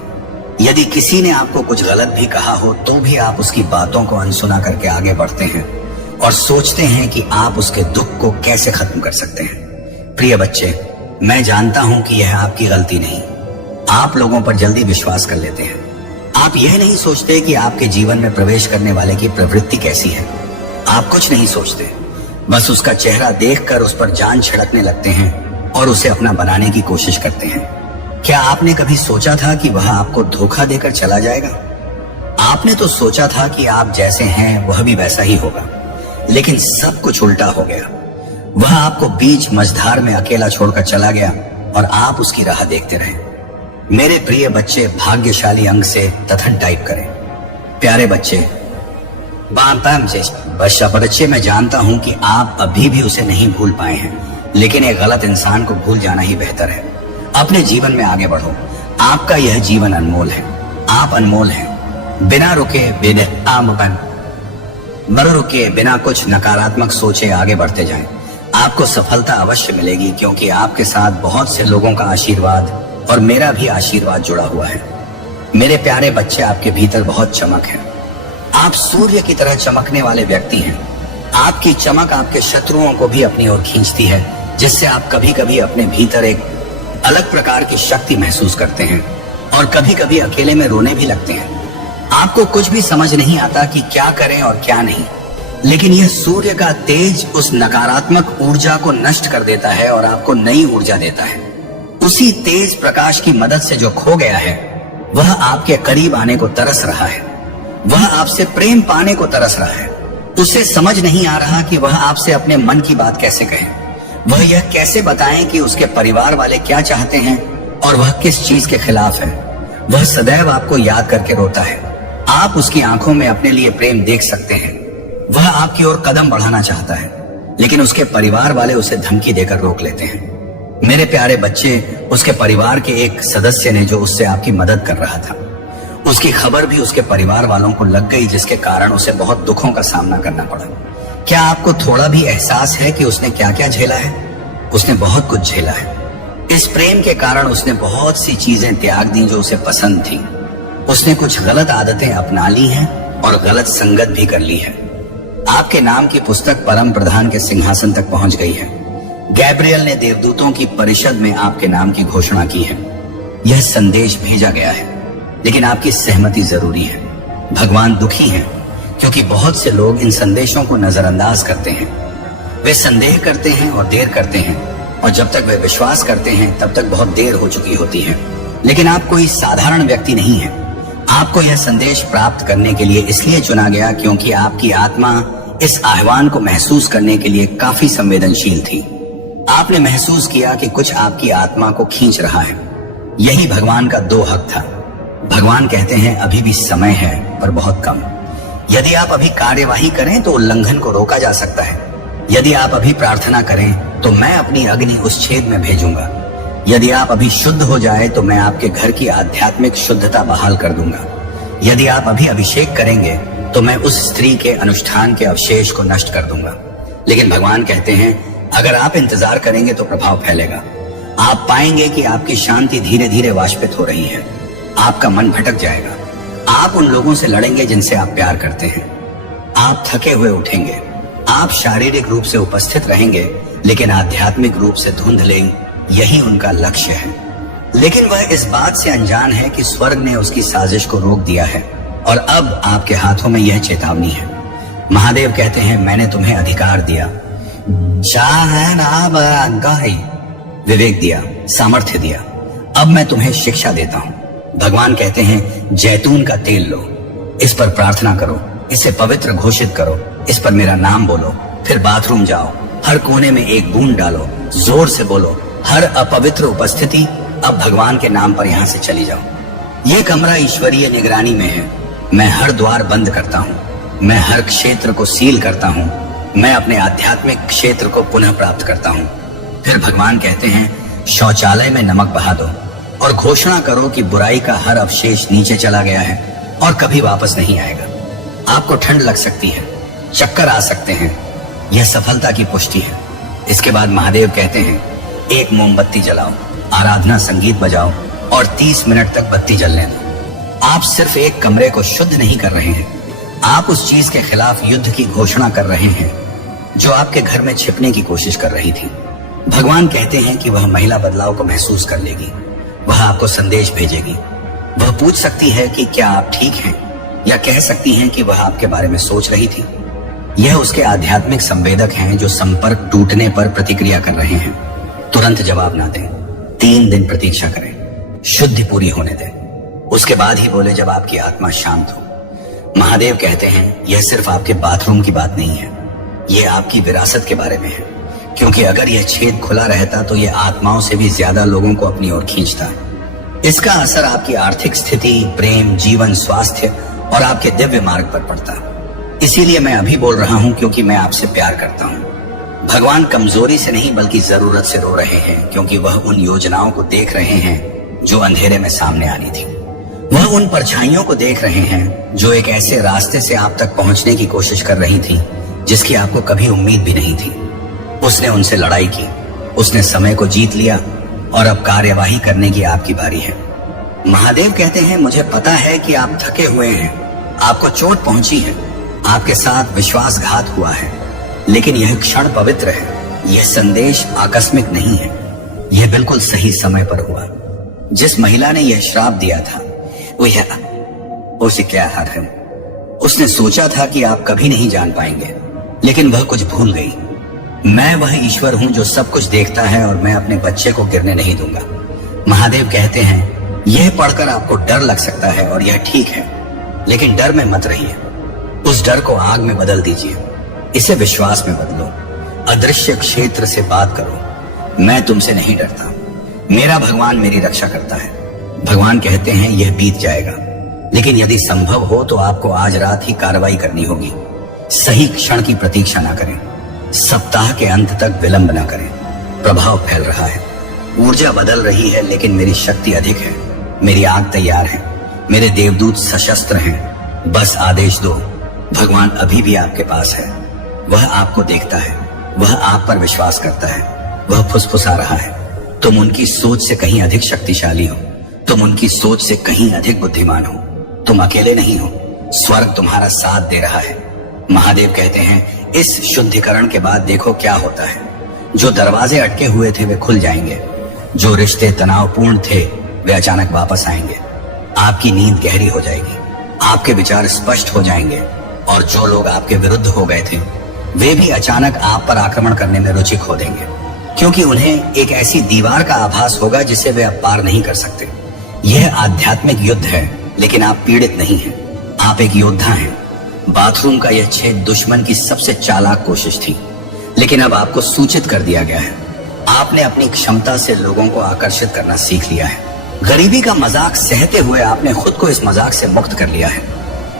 यदि किसी ने आपको कुछ गलत भी कहा हो तो भी आप उसकी बातों को अनसुना करके आगे बढ़ते हैं और सोचते हैं कि आप उसके दुख को कैसे खत्म कर सकते हैं। प्रिय बच्चे, मैं जानता हूं कि यह आपकी गलती नहीं। आप लोगों पर जल्दी विश्वास कर लेते हैं। आप यह नहीं सोचते कि आपके जीवन में प्रवेश करने वाले की प्रवृत्ति कैसी है। आप कुछ नहीं सोचते, बस उसका चेहरा देखकर उस पर जान छिड़कने लगते हैं और उसे अपना बनाने की कोशिश करते हैं। क्या आपने कभी सोचा था कि वह आपको धोखा देकर चला जाएगा? आपने तो सोचा था कि आप जैसे हैं वह भी वैसा ही होगा, लेकिन सब कुछ उल्टा हो गया। वह आपको बीच मझधार में अकेला छोड़कर चला गया और आप उसकी राह देखते रहे। मेरे प्रिय बच्चे, भाग्यशाली अंक से तथन टाइप करें। प्यारे बच्चे, बच्चे, मैं जानता हूं कि आप अभी भी उसे नहीं भूल पाए हैं, लेकिन एक गलत इंसान को भूल जाना ही बेहतर है। अपने जीवन में आगे बढ़ो। आपका यह जीवन अनमोल है। आप अनमोल हैं। बिना रुके, बिना कुछ नकारात्मक सोचे आगे बढ़ते जाएं। आपको सफलता अवश्य मिलेगी, क्योंकि आपके साथ बहुत से लोगों का आशीर्वाद और मेरा भी आशीर्वाद जुड़ा हुआ है। मेरे प्यारे बच्चे, आपके भीतर बहुत चमक है। आप सूर्य की तरह चमकने वाले व्यक्ति हैं। आपकी चमक आपके शत्रुओं को भी अपनी ओर खींचती है, जिससे आप कभी कभी अपने भीतर एक अलग प्रकार की शक्ति महसूस करते हैं और कभी कभी अकेले में रोने भी लगते हैं। आपको कुछ भी समझ नहीं आता कि क्या करें और क्या नहीं, लेकिन यह सूर्य का तेज उस नकारात्मक ऊर्जा को नष्ट कर देता है और आपको नई ऊर्जा देता है। उसी तेज प्रकाश की मदद से जो खो गया है, वह आपके करीब आने को तरस रहा है। वह आपसे प्रेम पाने को तरस रहा है। उसे समझ नहीं आ रहा कि वह आपसे अपने मन की बात कैसे कहे। वह यह कैसे बताएं कि उसके परिवार वाले क्या चाहते हैं और वह किस चीज के खिलाफ है। वह सदैव आपको याद करके रोता है। आप उसकी आंखों में अपने लिए प्रेम देख सकते हैं। वह आपकी ओर कदम बढ़ाना चाहता है, लेकिन उसके परिवार वाले उसे धमकी देकर रोक लेते हैं। मेरे प्यारे बच्चे, उसके परिवार के एक सदस्य ने जो उससे आपकी मदद कर रहा था, उसकी खबर भी उसके परिवार वालों को लग गई, जिसके कारण उसे बहुत दुखों का सामना करना पड़ा। क्या आपको थोड़ा भी एहसास है कि उसने क्या क्या झेला है? उसने बहुत कुछ झेला है। इस प्रेम के कारण उसने बहुत सी चीजें त्याग दी जो उसे पसंद थी। उसने कुछ गलत आदतें अपना ली हैं और गलत संगत भी कर ली है। आपके नाम की पुस्तक परम प्रधान के सिंहासन तक पहुंच गई है। गैब्रियल ने देवदूतों की परिषद में आपके नाम की घोषणा की है। यह संदेश भेजा गया है, लेकिन आपकी सहमति जरूरी है। भगवान दुखी हैं, क्योंकि बहुत से लोग इन संदेशों को नजरअंदाज करते हैं। वे संदेह करते हैं और देर करते हैं, और जब तक वे विश्वास करते हैं तब तक बहुत देर हो चुकी होती है। लेकिन आप कोई साधारण व्यक्ति नहीं है। आपको यह संदेश प्राप्त करने के लिए इसलिए चुना गया क्योंकि आपकी आत्मा इस आह्वान को महसूस करने के लिए काफी संवेदनशील थी। आपने महसूस किया कि कुछ आपकी आत्मा को खींच रहा है। यही भगवान का दो हक था। भगवान कहते हैं अभी भी समय है, पर बहुत कम। यदि आप अभी कार्यवाही करें तो उल्लंघन को रोका जा सकता है। यदि आप अभी प्रार्थना करें तो मैं अपनी अग्नि उस छेद में भेजूंगा। यदि आप अभी शुद्ध हो जाए तो मैं आपके घर की आध्यात्मिक शुद्धता बहाल कर दूंगा। यदि आप अभी अभिषेक करेंगे तो मैं उस स्त्री के अनुष्ठान के अवशेष को नष्ट कर दूंगा। लेकिन भगवान कहते हैं अगर आप इंतजार करेंगे तो प्रभाव फैलेगा। आप पाएंगे कि आपकी शांति धीरे धीरे वाष्पित हो रही है। आपका मन भटक जाएगा। आप उन लोगों से लड़ेंगे जिनसे आप प्यार करते हैं। आप थके हुए उठेंगे। आप शारीरिक रूप से उपस्थित रहेंगे, लेकिन आध्यात्मिक रूप से धुंधले। यही उनका लक्ष्य है। लेकिन वह इस बात से अनजान है कि स्वर्ग ने उसकी साजिश को रोक दिया है और अब आपके हाथों में यह चेतावनी है। महादेव कहते हैं मैंने तुम्हें अधिकार दिया, विवेक दिया, सामर्थ्य दिया। अब मैं तुम्हें शिक्षा देता हूँ। भगवान कहते हैं जैतून का तेल लो, इस पर प्रार्थना करो, इसे पवित्र घोषित करो, इस पर मेरा नाम बोलो, फिर बाथरूम जाओ, हर कोने में एक बूंद डालो, जोर से बोलो, हर अपवित्र उपस्थिति अब भगवान के नाम पर यहाँ से चली जाओ। ये कमरा ईश्वरीय निगरानी में है। मैं हर द्वार बंद करता हूँ, मैं हर क्षेत्र को सील करता हूँ, मैं अपने आध्यात्मिक क्षेत्र को पुनः प्राप्त करता हूँ। फिर भगवान कहते हैं, शौचालय में नमक बहा दो और घोषणा करो कि बुराई का हर अवशेष नीचे चला गया है और कभी वापस नहीं आएगा। आपको ठंड लग सकती है, चक्कर आ सकते हैं, यह सफलता की पुष्टि है। इसके बाद महादेव कहते हैं, एक मोमबत्ती जलाओ, आराधना संगीत बजाओ और 30 मिनट तक बत्ती जलने दो। आप सिर्फ एक कमरे को शुद्ध नहीं कर रहे हैं, आप उस चीज के खिलाफ युद्ध की घोषणा कर रहे हैं जो आपके घर में छिपने की कोशिश कर रही थी। भगवान कहते हैं कि वह महिला बदलाव को महसूस कर लेगी, वह आपको संदेश भेजेगी। वह पूछ सकती है कि क्या आप ठीक हैं, या कह सकती हैं कि वह आपके बारे में सोच रही थी। यह उसके आध्यात्मिक संवेदक हैं जो संपर्क टूटने पर प्रतिक्रिया कर रहे हैं। तुरंत जवाब ना दें, 3 दिन प्रतीक्षा करें, शुद्धि पूरी होने दें, उसके बाद ही बोले जब आपकी आत्मा शांत हो। महादेव कहते हैं, यह सिर्फ आपके बाथरूम की बात नहीं है, यह आपकी विरासत के बारे में है, क्योंकि अगर यह छेद खुला रहता तो यह आत्माओं से भी ज्यादा लोगों को अपनी ओर खींचता। इसका असर आपकी आर्थिक स्थिति, प्रेम, जीवन, स्वास्थ्य और आपके दिव्य मार्ग पर पड़ता। इसीलिए मैं अभी बोल रहा हूं क्योंकि मैं आपसे प्यार करता हूं। भगवान कमजोरी से नहीं बल्कि जरूरत से रो रहे हैं, क्योंकि वह उन योजनाओं को देख रहे हैं जो अंधेरे में सामने आनी थी। वह उन परछाइयों को देख रहे हैं जो एक ऐसे रास्ते से आप तक पहुंचने की कोशिश कर रही थी जिसकी आपको कभी उम्मीद भी नहीं थी। उसने उनसे लड़ाई की, उसने समय को जीत लिया और अब कार्यवाही करने की आपकी बारी है। महादेव कहते हैं, मुझे पता है कि आप थके हुए हैं, आपको चोट पहुंची है, आपके साथ विश्वासघात हुआ है, लेकिन यह क्षण पवित्र है। यह संदेश आकस्मिक नहीं है, यह बिल्कुल सही समय पर हुआ। जिस महिला ने यह श्राप दिया था उसे क्या हार है। उसने सोचा था कि आप कभी नहीं जान पाएंगे, लेकिन वह कुछ भूल गई। मैं वह ईश्वर हूं जो सब कुछ देखता है और मैं अपने बच्चे को गिरने नहीं दूंगा। महादेव कहते हैं, यह पढ़कर आपको डर लग सकता है और यह ठीक है, लेकिन डर में मत रहिए। उस डर को आग में बदल दीजिए, इसे विश्वास में बदलो। अदृश्य क्षेत्र से बात करो, मैं तुमसे नहीं डरता, मेरा भगवान मेरी रक्षा करता है। भगवान कहते हैं, यह बीत जाएगा, लेकिन यदि संभव हो तो आपको आज रात ही कार्रवाई करनी होगी। सही क्षण की प्रतीक्षा ना करें, सप्ताह के अंत तक विलंब ना करें। प्रभाव फैल रहा है, ऊर्जा बदल रही है, लेकिन मेरी शक्ति अधिक है, मेरी आग तैयार है, मेरे देवदूत सशस्त्र हैं। बस आदेश दो। भगवान अभी भी आपके पास है, वह आपको देखता है, वह आप पर विश्वास करता है, वह फुसफुसा रहा है। तुम उनकी सोच से कहीं अधिक शक्तिशाली हो, तुम उनकी सोच से कहीं अधिक बुद्धिमान हो। तुम अकेले नहीं हो, स्वर्ग तुम्हारा साथ दे रहा है। महादेव कहते हैं, इस शुद्धिकरण के बाद देखो क्या होता है। जो दरवाजे अटके हुए थे वे खुल जाएंगे, जो रिश्ते तनावपूर्ण थे वे अचानक वापस आएंगे। आपकी नींद गहरी हो जाएगी, आपके विचार स्पष्ट हो जाएंगे, और जो लोग आपके विरुद्ध हो गए थे वे भी अचानक आप पर आक्रमण करने में रुचि खो देंगे, क्योंकि उन्हें एक ऐसी दीवार का आभास होगा जिसे वे अब पार नहीं कर सकते। यह आध्यात्मिक युद्ध है, लेकिन आप पीड़ित नहीं हैं, आप एक योद्धा हैं। बाथरूम का यह छेद दुश्मन की सबसे चालाक कोशिश थी, लेकिन अब आपको सूचित कर दिया गया है। आपने अपनी क्षमता से लोगों को आकर्षित करना सीख लिया है। गरीबी का मजाक सहते हुए आपने खुद को इस मजाक से मुक्त कर लिया है,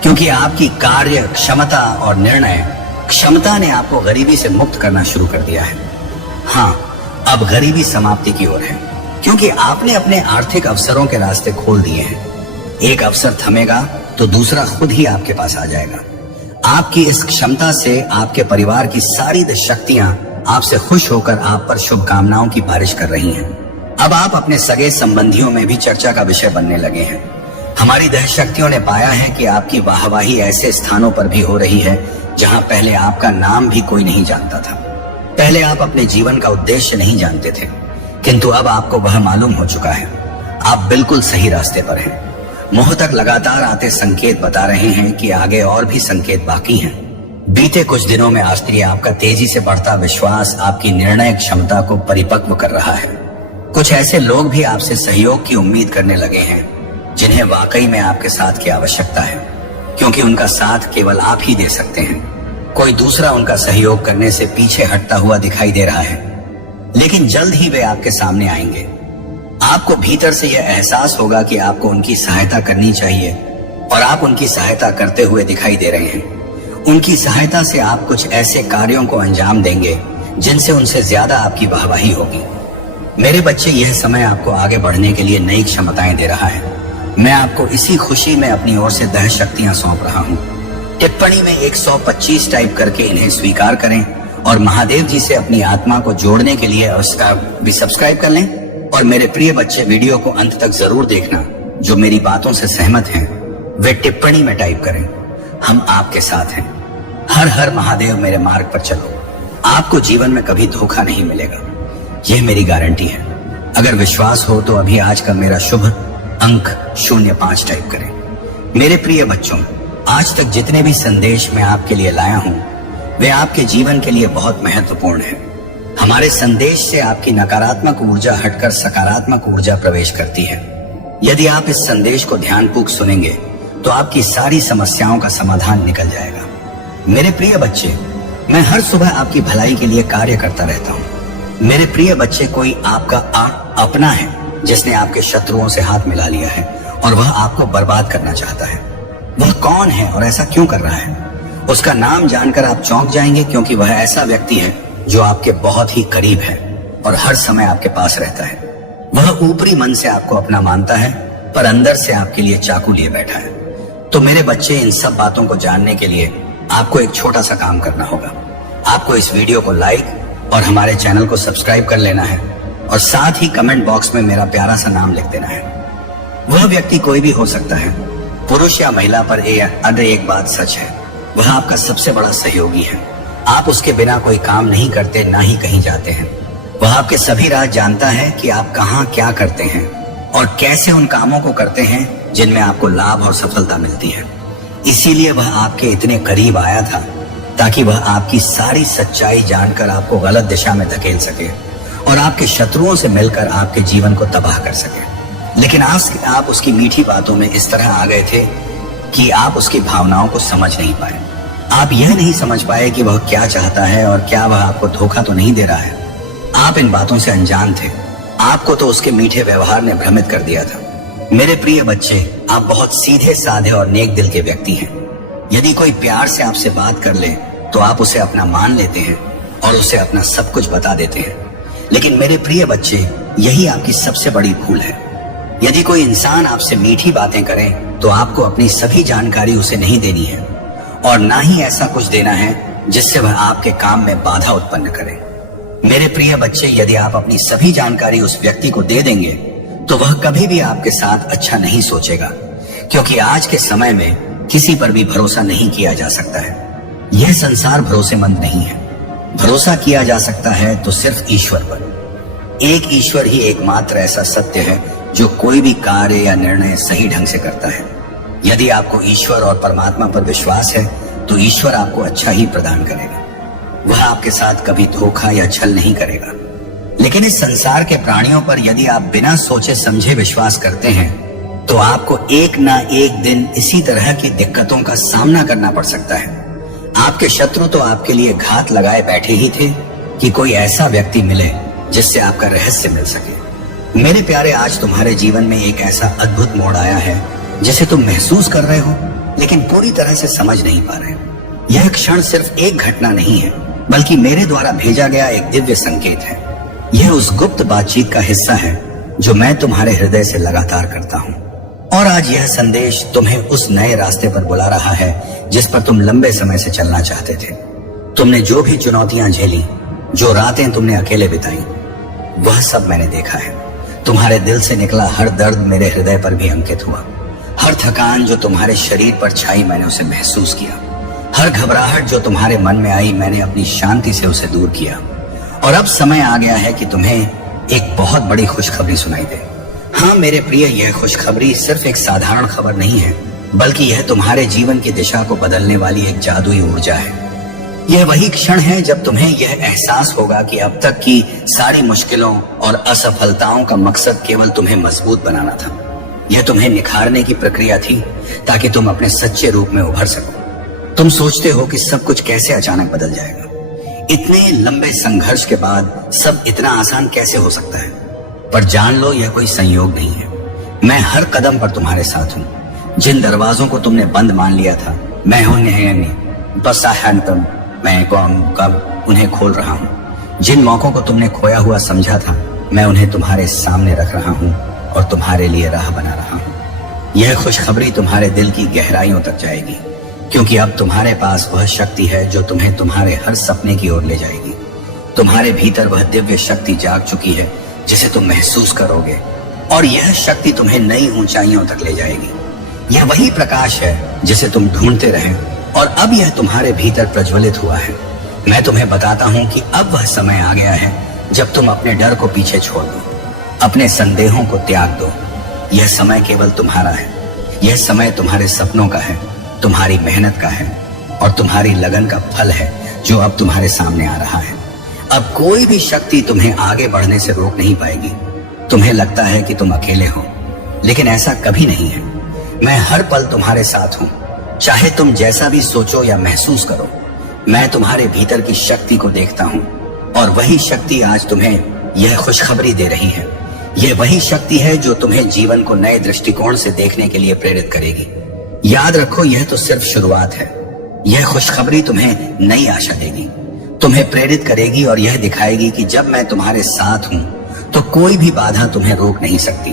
क्योंकि आपकी कार्य क्षमता और निर्णय क्षमता ने आपको गरीबी से मुक्त करना शुरू कर दिया है। हाँ, अब गरीबी समाप्ति की ओर है, क्योंकि आपने अपने आर्थिक अवसरों के रास्ते खोल दिए हैं। एक अवसर थमेगा तो दूसरा खुद ही आपके पास आ जाएगा। आपकी इस क्षमता से आपके परिवार की सारी शक्तियां आपसे खुश होकर आप पर शुभकामनाओं की बारिश कर रही हैं। अब आप अपने सगे संबंधियों में भी चर्चा का विषय बनने लगे हैं। हमारी दह शक्तियों ने पाया है कि आपकी वाहवाही ऐसे स्थानों पर भी हो रही है जहां पहले आपका नाम भी कोई नहीं जानता था। पहले आप अपने जीवन का उद्देश्य नहीं जानते थे, किंतु अब आपको वह मालूम हो चुका है। आप बिल्कुल सही रास्ते पर हैं। मुंह तक लगातार आते संकेत बता रहे हैं कि आगे और भी संकेत बाकी हैं। बीते कुछ दिनों में आश्चर्य आपका तेजी से बढ़ता विश्वास आपकी निर्णय क्षमता को परिपक्व कर रहा है। कुछ ऐसे लोग भी आपसे सहयोग की उम्मीद करने लगे हैं जिन्हें वाकई में आपके साथ की आवश्यकता है, क्योंकि उनका साथ केवल आप ही दे सकते हैं। कोई दूसरा उनका सहयोग करने से पीछे हटता हुआ दिखाई दे रहा है, लेकिन जल्द ही वे आपके सामने आएंगे। आपको भीतर से यह एहसास होगा कि आपको उनकी सहायता करनी चाहिए और आप उनकी सहायता करते हुए दिखाई दे रहे हैं। उनकी सहायता से आप कुछ ऐसे कार्यों को अंजाम देंगे जिनसे उनसे ज्यादा आपकी वाहवाही होगी। मेरे बच्चे, यह समय आपको आगे बढ़ने के लिए नई क्षमताएं दे रहा है। मैं आपको इसी खुशी में अपनी ओर से 10 शक्तियां सौंप रहा हूं। टिप्पणी में 125 टाइप करके इन्हें स्वीकार करें और महादेव जी से अपनी आत्मा को जोड़ने के लिए भी सब्सक्राइब कर लें। और मेरे प्रिय बच्चे, वीडियो को अंत तक जरूर देखना। जो मेरी बातों से सहमत हैं वे टिप्पणी में टाइप करें, हम आपके साथ हैं। हर हर महादेव, मेरे मार्ग पर चलो। आपको जीवन में कभी धोखा नहीं मिलेगा, यह मेरी गारंटी है। अगर विश्वास हो तो अभी आज का मेरा शुभ अंक 05 टाइप करें। मेरे प्रिय बच्चों, आज तक जितने भी संदेश मैं आपके लिए लाया हूं वे आपके जीवन के लिए बहुत महत्वपूर्ण है। हमारे संदेश से आपकी नकारात्मक ऊर्जा हटकर सकारात्मक ऊर्जा प्रवेश करती है। यदि आप इस संदेश को ध्यानपूर्वक सुनेंगे तो आपकी सारी समस्याओं का समाधान निकल जाएगा। मेरे प्रिय बच्चे, मैं हर सुबह आपकी भलाई के लिए कार्य करता रहता हूँ। मेरे प्रिय बच्चे, कोई आपका अपना है जिसने आपके शत्रुओं से हाथ मिला लिया है और वह आपको बर्बाद करना चाहता है। वह कौन है और ऐसा क्यों कर रहा है? उसका नाम जानकर आप चौंक जाएंगे, क्योंकि वह ऐसा व्यक्ति है जो आपके बहुत ही करीब है और हर समय आपके पास रहता है। वह ऊपरी मन से आपको अपना मानता है, पर अंदर से आपके लिए चाकू लिए बैठा है। तो मेरे बच्चे, इन सब बातों को जानने के लिए आपको एक छोटा सा काम करना होगा। आपको इस वीडियो को लाइक और हमारे चैनल को सब्सक्राइब कर लेना है और साथ ही कमेंट बॉक्स में मेरा प्यारा सा नाम लिख देना है। वह व्यक्ति कोई भी हो सकता है, पुरुष या महिला, पर एक बात सच है, वह आपका सबसे बड़ा सहयोगी है। आप उसके बिना कोई काम नहीं करते, ना ही कहीं जाते हैं। वह आपके सभी राज जानता है कि आप कहाँ क्या करते हैं और कैसे उन कामों को करते हैं जिनमें आपको लाभ और सफलता मिलती है। इसीलिए वह आपके इतने करीब आया था ताकि वह आपकी सारी सच्चाई जानकर आपको गलत दिशा में धकेल सके और आपके शत्रुओं से मिलकर आपके जीवन को तबाह कर सके। लेकिन आज आप उसकी मीठी बातों में इस तरह आ गए थे कि आप उसकी भावनाओं को समझ नहीं पाए। आप यह नहीं समझ पाए कि वह क्या चाहता है और क्या वह आपको धोखा तो नहीं दे रहा है। आप इन बातों से अनजान थे। आपको तो उसके मीठे व्यवहार ने भ्रमित कर दिया था। मेरे प्रिय बच्चे, आप बहुत सीधे साधे और नेक दिल के व्यक्ति हैं। यदि कोई प्यार से आपसे बात कर ले तो आप उसे अपना मान लेते हैं और उसे अपना सब कुछ बता देते हैं। लेकिन मेरे प्रिय बच्चे, यही आपकी सबसे बड़ी भूल है। यदि कोई इंसान आपसे मीठी बातें करे तो आपको अपनी सभी जानकारी उसे नहीं देनी है और ना ही ऐसा कुछ देना है जिससे वह आपके काम में बाधा उत्पन्न करे। मेरे प्रिय बच्चे, यदि आप अपनी सभी जानकारी उस व्यक्ति को दे देंगे तो वह कभी भी आपके साथ अच्छा नहीं सोचेगा, क्योंकि आज के समय में किसी पर भी भरोसा नहीं किया जा सकता है। यह संसार भरोसेमंद नहीं है। भरोसा किया जा सकता है तो सिर्फ ईश्वर पर। एक ईश्वर ही एकमात्र ऐसा सत्य है जो कोई भी कार्य या निर्णय सही ढंग से करता है। यदि आपको ईश्वर और परमात्मा पर विश्वास है तो ईश्वर आपको अच्छा ही प्रदान करेगा। वह आपके साथ कभी धोखा या छल नहीं करेगा। लेकिन इस संसार के प्राणियों पर यदि आप बिना सोचे समझे विश्वास करते हैं तो आपको एक ना एक दिन इसी तरह की दिक्कतों का सामना करना पड़ सकता है। आपके शत्रु तो आपके लिए घात लगाए बैठे ही थे कि कोई ऐसा व्यक्ति मिले जिससे आपका रहस्य मिल सके। मेरे प्यारे, आज तुम्हारे जीवन में एक ऐसा अद्भुत मोड़ आया है जिसे तुम महसूस कर रहे हो लेकिन पूरी तरह से समझ नहीं पा रहे। यह क्षण सिर्फ एक घटना नहीं है, बल्कि मेरे द्वारा भेजा गया एक दिव्य संकेत है। यह उस गुप्त बातचीत का हिस्सा है जो मैं तुम्हारे हृदय से लगातार करता हूँ। और आज यह संदेश तुम्हें उस नए रास्ते पर बुला रहा है जिस पर तुम लंबे समय से चलना चाहते थे। तुमने जो भी चुनौतियां झेली, जो रातें तुमने अकेले बिताई, वह सब मैंने देखा है। तुम्हारे दिल से निकला हर दर्द मेरे हृदय पर भी अंकित हुआ। हर थकान जो तुम्हारे शरीर पर छाई, मैंने उसे महसूस किया। हर घबराहट जो तुम्हारे मन में आई, मैंने अपनी शांति से उसे दूर किया। और अब समय आ गया है कि तुम्हें एक बहुत बड़ी खुशखबरी सुनाई दे। हाँ मेरे प्रिय, यह खुशखबरी सिर्फ एक साधारण खबर नहीं है, बल्कि यह तुम्हारे जीवन की दिशा को बदलने वाली एक जादुई ऊर्जा है। यह वही क्षण है जब तुम्हें यह एहसास होगा कि अब तक की सारी मुश्किलों और असफलताओं का मकसद केवल तुम्हें मजबूत बनाना था। यह तुम्हें निखारने की प्रक्रिया थी ताकि तुम अपने सच्चे रूप में उभर सको। तुम सोचते हो कि सब कुछ कैसे अचानक बदल जाएगा। इतने लंबे संघर्ष के बाद सब इतना आसान कैसे हो सकता है? पर जान लो, यह कोई संयोग नहीं है। मैं हर कदम पर तुम्हारे साथ हूँ। जिन दरवाजों को तुमने बंद मान लिया था, मैं कब उन्हें खोल रहा हूँ। जिन मौकों को तुमने खोया हुआ समझा था, मैं उन्हें तुम्हारे सामने रख रहा हूँ और तुम्हारे लिए राह बना रहा हूँ। यह खुशखबरी तुम्हारे दिल की गहराइयों तक जाएगी, क्योंकि अब तुम्हारे पास वह शक्ति है जो तुम्हें तुम्हारे हर सपने की ओर ले जाएगी। तुम्हारे भीतर वह दिव्य शक्ति जाग चुकी है जिसे तुम महसूस करोगे, और यह शक्ति तुम्हें नई ऊंचाइयों तक ले जाएगी। यह वही प्रकाश है जिसे तुम ढूंढते रहे, और अब यह तुम्हारे भीतर प्रज्वलित हुआ है। मैं तुम्हें बताता हूँ कि अब वह समय आ गया है जब तुम अपने डर को पीछे छोड़ दो, अपने संदेहों को त्याग दो। यह समय केवल तुम्हारा है। यह समय तुम्हारे सपनों का है, तुम्हारी मेहनत का है, और तुम्हारी लगन का फल है जो अब तुम्हारे सामने आ रहा है। अब कोई भी शक्ति तुम्हें आगे बढ़ने से रोक नहीं पाएगी। तुम्हें लगता है कि तुम अकेले हो, लेकिन ऐसा कभी नहीं है। मैं हर पल तुम्हारे साथ हूँ, चाहे तुम जैसा भी सोचो या महसूस करो। मैं तुम्हारे भीतर की शक्ति को देखता हूँ, और वही शक्ति आज तुम्हें यह खुशखबरी दे रही है। यह वही शक्ति है जो तुम्हें जीवन को नए दृष्टिकोण से देखने के लिए प्रेरित करेगी। याद रखो, यह तो सिर्फ शुरुआत है। यह खुशखबरी तुम्हें नई आशा देगी, तुम्हें प्रेरित करेगी, और यह दिखाएगी कि जब मैं तुम्हारे साथ हूँ तो कोई भी बाधा तुम्हें रोक नहीं सकती।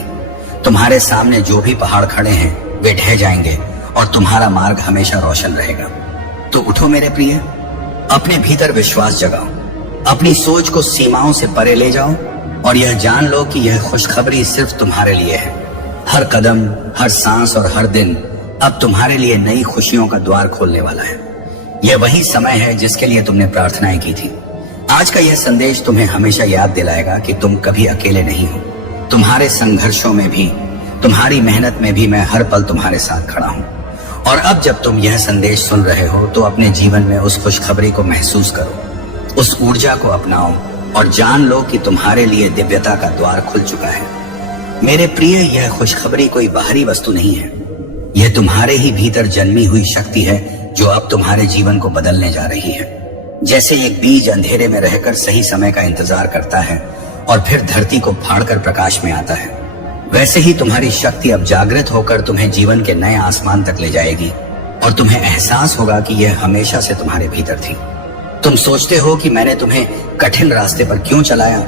तुम्हारे सामने जो भी पहाड़ खड़े हैं वे ढह जाएंगे, और तुम्हारा मार्ग हमेशा रोशन रहेगा। तो उठो मेरे प्रिय, अपने भीतर विश्वास जगाओ, अपनी सोच को सीमाओं से परे ले जाओ, और यह जान लो कि यह खुशखबरी सिर्फ तुम्हारे लिए है। हर कदम, हर सांस और हर दिन अब तुम्हारे लिए नई खुशियों का द्वार खोलने वाला है। यह वही समय है जिसके लिए तुमने प्रार्थनाएं की थी। आज का यह संदेश तुम्हें हमेशा याद दिलाएगा कि तुम कभी अकेले नहीं हो। तुम्हारे संघर्षों में भी, तुम्हारी मेहनत में भी मैं हर पल तुम्हारे साथ खड़ा हूँ। और अब जब तुम यह संदेश सुन रहे हो तो अपने जीवन में उस खुशखबरी को महसूस करो, उस ऊर्जा को अपनाओ, और जान लो कि तुम्हारे लिए दिव्यता का द्वार खुल चुका है। मेरे प्रिय, यह खुशखबरी कोई बाहरी वस्तु नहीं है। यह तुम्हारे ही भीतर जन्मी हुई शक्ति है जो अब तुम्हारे जीवन को बदलने जा रही है। जैसे एक बीज अंधेरे में रहकर सही समय का इंतजार करता है और फिर धरती को फाड़कर प्रकाश में आता है, वैसे ही तुम्हारी शक्ति अब जागृत होकर तुम्हें जीवन के नए आसमान तक ले जाएगी, और तुम्हें एहसास होगा कि यह हमेशा से तुम्हारे भीतर थी। तुम सोचते हो कि मैंने तुम्हें कठिन रास्ते पर क्यों चलाया,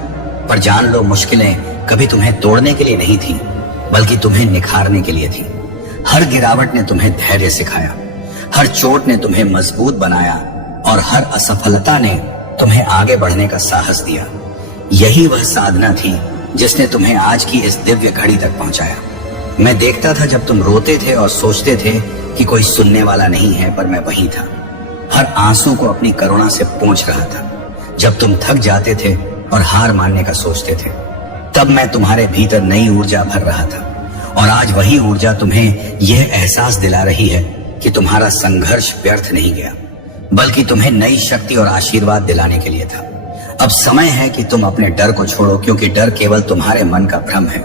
पर जान लो, मुश्किलें कभी तुम्हें तोड़ने के लिए नहीं थी, बल्कि तुम्हें निखारने के लिए थी। हर गिरावट ने तुम्हें धैर्य सिखाया, हर चोट ने तुम्हें मजबूत बनाया, और हर असफलता ने तुम्हें आगे बढ़ने का साहस दिया। यही वह साधना थी जिसने तुम्हें आज की इस दिव्य घड़ी तक पहुंचाया। मैं देखता था जब तुम रोते थे और सोचते थे कि कोई सुनने वाला नहीं है, पर मैं वहीं था, हर आंसू को अपनी करुणा से पोंछ रहा था। जब तुम थक जाते थे और हार मानने का सोचते थे, तब मैं तुम्हारे भीतर नई ऊर्जा भर रहा था। और आज वही ऊर्जा तुम्हें यह एहसास दिला रही है कि तुम्हारा संघर्ष व्यर्थ नहीं गया, बल्कि तुम्हें नई शक्ति और आशीर्वाद दिलाने के लिए था। अब समय है कि तुम अपने डर को छोड़ो, क्योंकि डर केवल तुम्हारे मन का भ्रम है।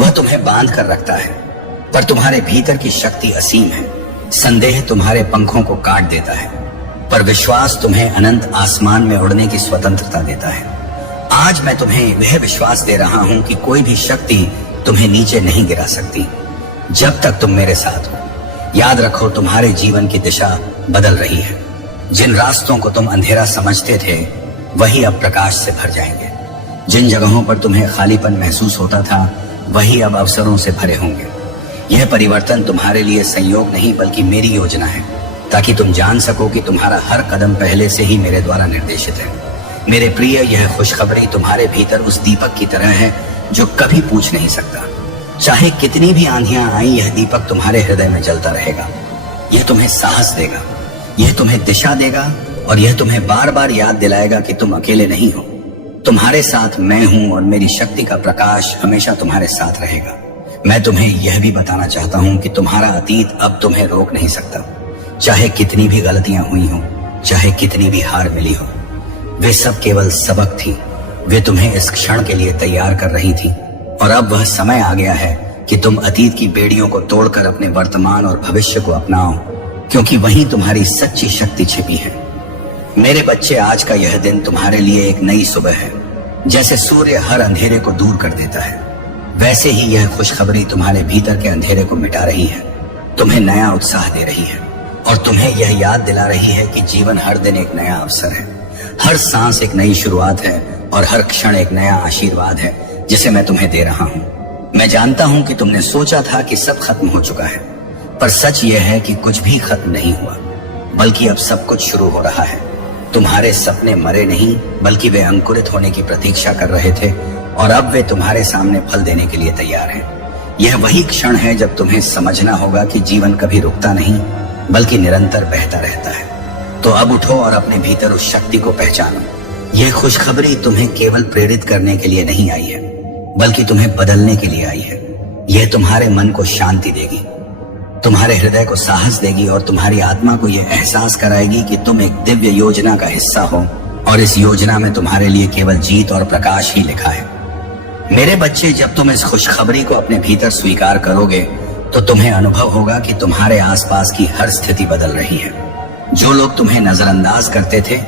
वह तुम्हें बांध कर रखता है, पर तुम्हारे भीतर की शक्ति असीम है। संदेह तुम्हारे पंखों को काट देता है, पर विश्वास तुम्हें अनंत आसमान में उड़ने की स्वतंत्रता देता है। आज मैं तुम्हें वह विश्वास दे रहा हूं कि कोई भी शक्ति तुम्हें नीचे नहीं गिरा सकती, जब तक तुम मेरे साथ हो। याद रखो, तुम्हारे जीवन की दिशा बदल रही है। जिन रास्तों को तुम अंधेरा समझते थे, वही अब प्रकाश से भर जाएंगे। जिन जगहों पर तुम्हें खालीपन महसूस होता था, वही अब अवसरों से भरे होंगे। यह परिवर्तन तुम्हारे लिए संयोग नहीं, बल्कि मेरी योजना है, ताकि तुम जान सको कि तुम्हारा हर कदम पहले से ही मेरे द्वारा निर्देशित है। मेरे प्रिय, यह खुशखबरी तुम्हारे भीतर उस दीपक की तरह है जो कभी पूछ नहीं सकता। चाहे कितनी भी आंधियां आई, यह दीपक तुम्हारे हृदय में जलता रहेगा। यह तुम्हें साहस देगा, यह तुम्हें दिशा देगा, और यह तुम्हें बार बार याद दिलाएगा कि तुम अकेले नहीं हो। तुम्हारे साथ मैं हूं, और मेरी शक्ति का प्रकाश हमेशा तुम्हारे साथ रहेगा। मैं तुम्हें यह भी बताना चाहता हूं कि तुम्हारा अतीत अब तुम्हें रोक नहीं सकता। चाहे कितनी भी गलतियां हुई हो, चाहे कितनी भी हार मिली हो, वे सब केवल सबक थी। वे तुम्हें इस क्षण के लिए तैयार कर रही थी, और अब वह समय आ गया है कि तुम अतीत की बेड़ियों को तोड़कर अपने वर्तमान और भविष्य को अपनाओ, क्योंकि वहीं तुम्हारी सच्ची शक्ति छिपी है। मेरे बच्चे, आज का यह दिन तुम्हारे लिए एक नई सुबह है। जैसे सूर्य हर अंधेरे को दूर कर देता है, वैसे ही यह खुशखबरी तुम्हारे भीतर के अंधेरे को मिटा रही है, तुम्हें नया उत्साह दे रही है और तुम्हें यह याद दिला रही है कि जीवन हर दिन एक नया अवसर है, हर सांस एक नई शुरुआत है और हर क्षण एक नया आशीर्वाद है जिसे मैं तुम्हें दे रहा हूँ। मैं जानता हूँ कि तुमने सोचा था कि सब खत्म हो चुका है, पर सच यह है कि कुछ भी खत्म नहीं हुआ, बल्कि अब सब कुछ शुरू हो रहा है। तुम्हारे सपने मरे नहीं, बल्कि वे अंकुरित होने की प्रतीक्षा कर रहे थे और अब वे तुम्हारे सामने फल देने के लिए तैयार हैं। यह वही क्षण है जब तुम्हें समझना होगा कि जीवन कभी रुकता नहीं, बल्कि निरंतर बहता रहता है। तो अब उठो और अपने भीतर उस शक्ति को पहचानो। यह खुशखबरी तुम्हें केवल प्रेरित करने के लिए नहीं आई है, बल्कि तुम्हें बदलने के लिए आई है। यह तुम्हारे मन को शांति देगी, तुम्हारे हृदय को साहस देगी और तुम्हारी आत्मा को यह एहसास कराएगी कि तुम एक दिव्य योजना का हिस्सा हो और इस योजना में तुम्हारे लिए केवल जीत और प्रकाश ही लिखा है। मेरे बच्चे, जब तुम इस खुशखबरी को अपने भीतर स्वीकार करोगे तो तुम्हें अनुभव होगा कि तुम्हारे आसपास की हर स्थिति बदल रही है। जो लोग तुम्हें नजरअंदाज करते थे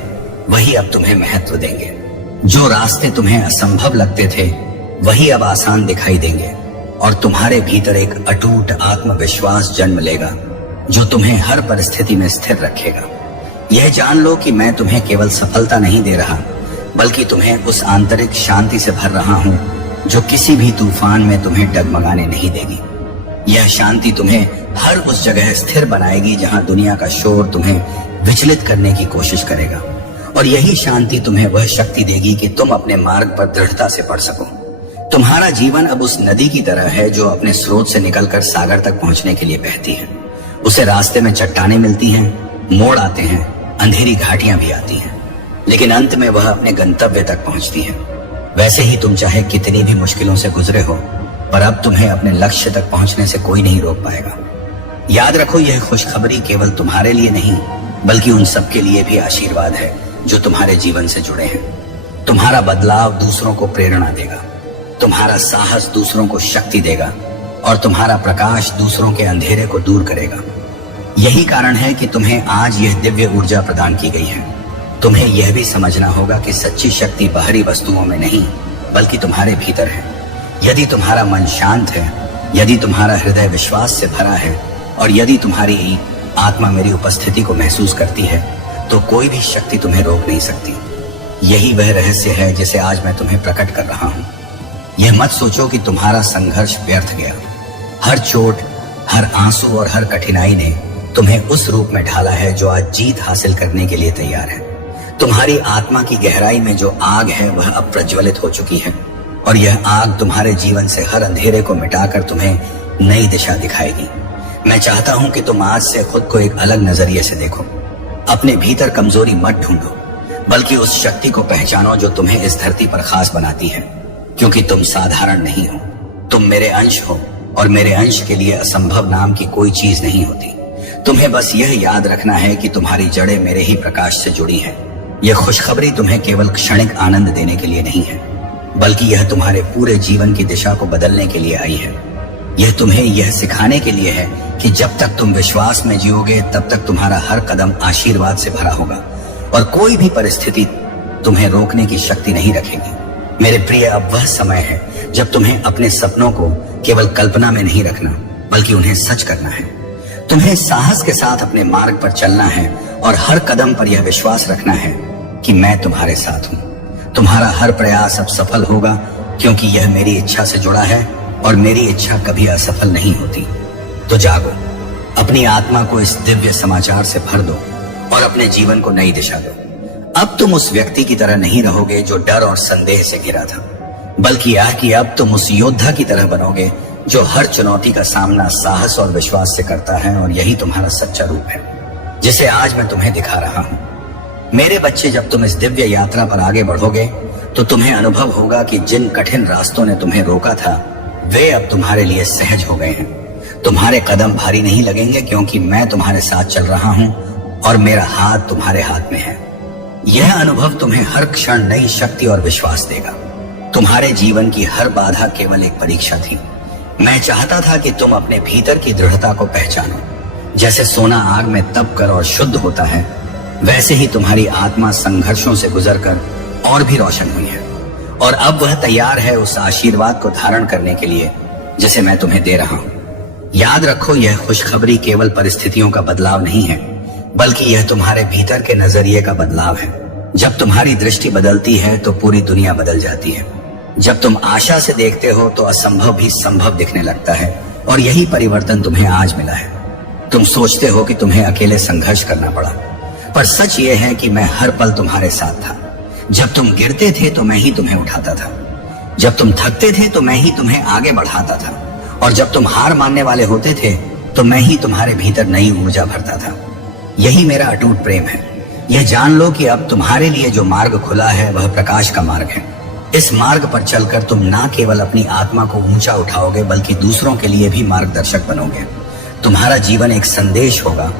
वही अब तुम्हें महत्व देंगे। जो रास्ते तुम्हें असंभव लगते थे वही अब आसान दिखाई देंगे और तुम्हारे भीतर एक अटूट आत्मविश्वास जन्म लेगा जो तुम्हें हर परिस्थिति में स्थिर रखेगा। यह जान लो कि मैं तुम्हें केवल सफलता नहीं दे रहा, बल्कि तुम्हें उस आंतरिक शांति से भर रहा हूं जो किसी भी तूफान में तुम्हें डगमगाने नहीं देगी। यह शांति तुम्हें हर उस जगह स्थिर बनाएगी जहां दुनिया का शोर तुम्हें विचलित करने की कोशिश करेगा, और यही शांति तुम्हें वह शक्ति देगी कि तुम अपने मार्ग पर दृढ़ता से बढ़ सको। तुम्हारा जीवन अब उस नदी की तरह है जो अपने स्रोत से निकलकर सागर तक पहुंचने के लिए बहती है। उसे रास्ते में चट्टानें मिलती हैं, मोड़ आते हैं, अंधेरी घाटियां भी आती हैं, लेकिन अंत में वह अपने गंतव्य तक पहुंचती है। वैसे ही तुम चाहे कितनी भी मुश्किलों से गुजरे हो, पर अब तुम्हें अपने लक्ष्य तक पहुंचने से कोई नहीं रोक पाएगा। याद रखो, यह खुशखबरी केवल तुम्हारे लिए नहीं, बल्कि उन सबके लिए भी आशीर्वाद है जो तुम्हारे जीवन से जुड़े हैं। तुम्हारा बदलाव दूसरों को प्रेरणा देगा, तुम्हारा साहस दूसरों को शक्ति देगा और तुम्हारा प्रकाश दूसरों के अंधेरे को दूर करेगा। यही कारण है कि तुम्हें आज यह दिव्य ऊर्जा प्रदान की गई है। तुम्हें यह भी समझना होगा कि सच्ची शक्ति बाहरी वस्तुओं में नहीं, बल्कि तुम्हारे भीतर है। यदि तुम्हारा मन शांत है, यदि तुम्हारा हृदय विश्वास से भरा है और यदि तुम्हारी आत्मा मेरी उपस्थिति को महसूस करती है, तो कोई भी शक्ति तुम्हें रोक नहीं सकती। यही वह रहस्य है जिसे आज मैं तुम्हें प्रकट कर रहा हूँ। यह मत सोचो कि तुम्हारा संघर्ष व्यर्थ गया। हर चोट, हर आंसू और हर कठिनाई ने तुम्हें उस रूप में ढाला है जो आज जीत हासिल करने के लिए तैयार है। तुम्हारी आत्मा की गहराई में जो आग है वह अब प्रज्वलित हो चुकी है और यह आग तुम्हारे जीवन से हर अंधेरे को मिटाकर तुम्हें नई दिशा दिखाएगी। मैं चाहता हूं कि तुम आज से खुद को एक अलग नजरिए से देखो। अपने भीतर कमजोरी मत ढूंढो, बल्कि उस शक्ति को पहचानो जो तुम्हें इस धरती पर खास बनाती है, क्योंकि तुम साधारण नहीं हो। तुम मेरे अंश हो और मेरे अंश के लिए असंभव नाम की कोई चीज नहीं होती। तुम्हें बस यह याद रखना है कि तुम्हारी जड़ें मेरे ही प्रकाश से जुड़ी हैं। यह खुशखबरी तुम्हें केवल क्षणिक आनंद देने के लिए नहीं है, बल्कि यह तुम्हारे पूरे जीवन की दिशा को बदलने के लिए आई है। यह तुम्हें यह सिखाने के लिए है कि जब तक तुम विश्वास में जियोगे, तब तक तुम्हारा हर कदम आशीर्वाद से भरा होगा और कोई भी परिस्थिति तुम्हें रोकने की शक्ति नहीं रखेगी। मेरे प्रिय, अब वह समय है जब तुम्हें अपने सपनों को केवल कल्पना में नहीं रखना, बल्कि उन्हें सच करना है। तुम्हें साहस के साथ अपने मार्ग पर चलना है और हर कदम पर यह विश्वास रखना है कि मैं तुम्हारे साथ हूँ। तुम्हारा हर प्रयास अब सफल होगा, क्योंकि यह मेरी इच्छा से जुड़ा है और मेरी इच्छा कभी असफल नहीं होती। तो जागो, अपनी आत्मा को इस दिव्य समाचार से भर दो और अपने जीवन को नई दिशा दो। अब तुम उस व्यक्ति की तरह नहीं रहोगे जो डर और संदेह से घिरा था, बल्कि यह कि अब तुम उस योद्धा की तरह बनोगे जो हर चुनौती का सामना साहस और विश्वास से करता है। और यही तुम्हारा सच्चा रूप है जिसे आज मैं तुम्हें दिखा रहा हूँ। मेरे बच्चे, जब तुम इस दिव्य यात्रा पर आगे बढ़ोगे तो तुम्हें अनुभव होगा कि जिन कठिन रास्तों ने तुम्हें रोका था वे अब तुम्हारे लिए सहज हो गए हैं। तुम्हारे कदम भारी नहीं लगेंगे, क्योंकि मैं तुम्हारे साथ चल रहा हूँ और मेरा हाथ तुम्हारे हाथ में है। यह अनुभव तुम्हें हर क्षण नई शक्ति और विश्वास देगा। तुम्हारे जीवन की हर बाधा केवल एक परीक्षा थी। मैं चाहता था कि तुम अपने भीतर की दृढ़ता को पहचानो, जैसे सोना आग में तप कर और शुद्ध होता है, वैसे ही तुम्हारी आत्मा संघर्षों से गुजरकर और भी रोशन हुई है, और अब वह तैयार है उस आशीर्वाद को धारण करने के लिए जिसे मैं तुम्हें दे रहा हूं। याद रखो, यह खुशखबरी केवल परिस्थितियों का बदलाव नहीं है, बल्कि यह तुम्हारे भीतर के नजरिए का बदलाव है। जब तुम्हारी दृष्टि बदलती है तो पूरी दुनिया बदल जाती है। जब तुम आशा से देखते हो तो असंभव भी संभव दिखने लगता है, और यही परिवर्तन तुम्हें आज मिला है। तुम सोचते हो कि तुम्हें अकेले संघर्ष करना पड़ा, पर सच ये है कि मैं हर पल तुम्हारे साथ था। जब तुम गिरते थे तो मैं ही तुम्हें उठाता था, जब तुम थकते थे तो मैं ही तुम्हें आगे बढ़ाता था, और जब तुम हार मानने वाले होते थे तो मैं ही तुम्हारे भीतर नई ऊर्जा भरता था। यही मेरा अटूट प्रेम है। यह जान लो कि अब तुम्हारे लिए जो मार्ग खुला है वह प्रकाश का मार्ग है। इस मार्ग पर चलकर तुम ना केवल अपनी आत्मा को ऊंचा उठाओगे, बल्कि दूसरों के लिए भी मार्गदर्शक बनोगे। तुम्हारा जीवन एक संदेश होगा,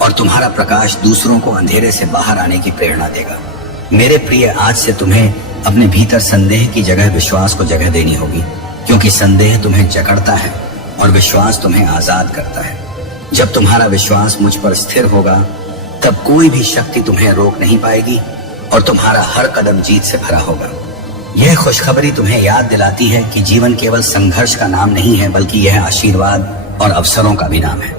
और तुम्हारा प्रकाश दूसरों को अंधेरे से बाहर आने की प्रेरणा देगा। मेरे प्रिय, आज से तुम्हें अपने भीतर संदेह की जगह विश्वास को जगह देनी होगी, क्योंकि संदेह तुम्हें जकड़ता है और विश्वास तुम्हें आजाद करता है। जब तुम्हारा विश्वास मुझ पर स्थिर होगा, तब कोई भी शक्ति तुम्हें रोक नहीं पाएगी, और तुम्हारा हर कदम जीत से भरा होगा। यह खुशखबरी तुम्हें याद दिलाती है कि जीवन केवल संघर्ष का नाम नहीं है, बल्कि यह आशीर्वाद और अवसरों का भी नाम है।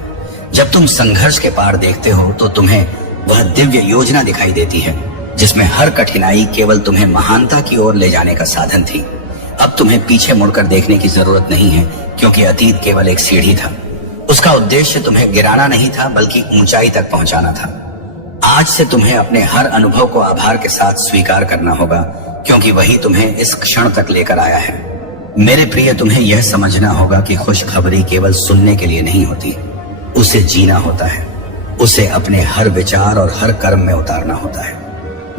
जब तुम संघर्ष के पार देखते हो तो तुम्हें वह दिव्य योजना दिखाई देती है, जिसमें हर कठिनाई केवल तुम्हें महानता की ओर ले जाने का साधन थी। अब तुम्हें पीछे मुड़कर देखने की जरूरत नहीं है, क्योंकि अतीत केवल एक सीढ़ी था। उसका उद्देश्य तुम्हें गिराना नहीं था, बल्कि ऊंचाई तक पहुंचाना था। आज से तुम्हें अपने हर अनुभव को आभार के साथ स्वीकार करना होगा, क्योंकि वही तुम्हें इस क्षण तक लेकर आया है। मेरे प्रिय, तुम्हें यह समझना होगा कि खुशखबरी केवल सुनने के लिए नहीं होती, उसे जीना होता है। उसे अपने हर विचार और हर कर्म में उतारना होता है।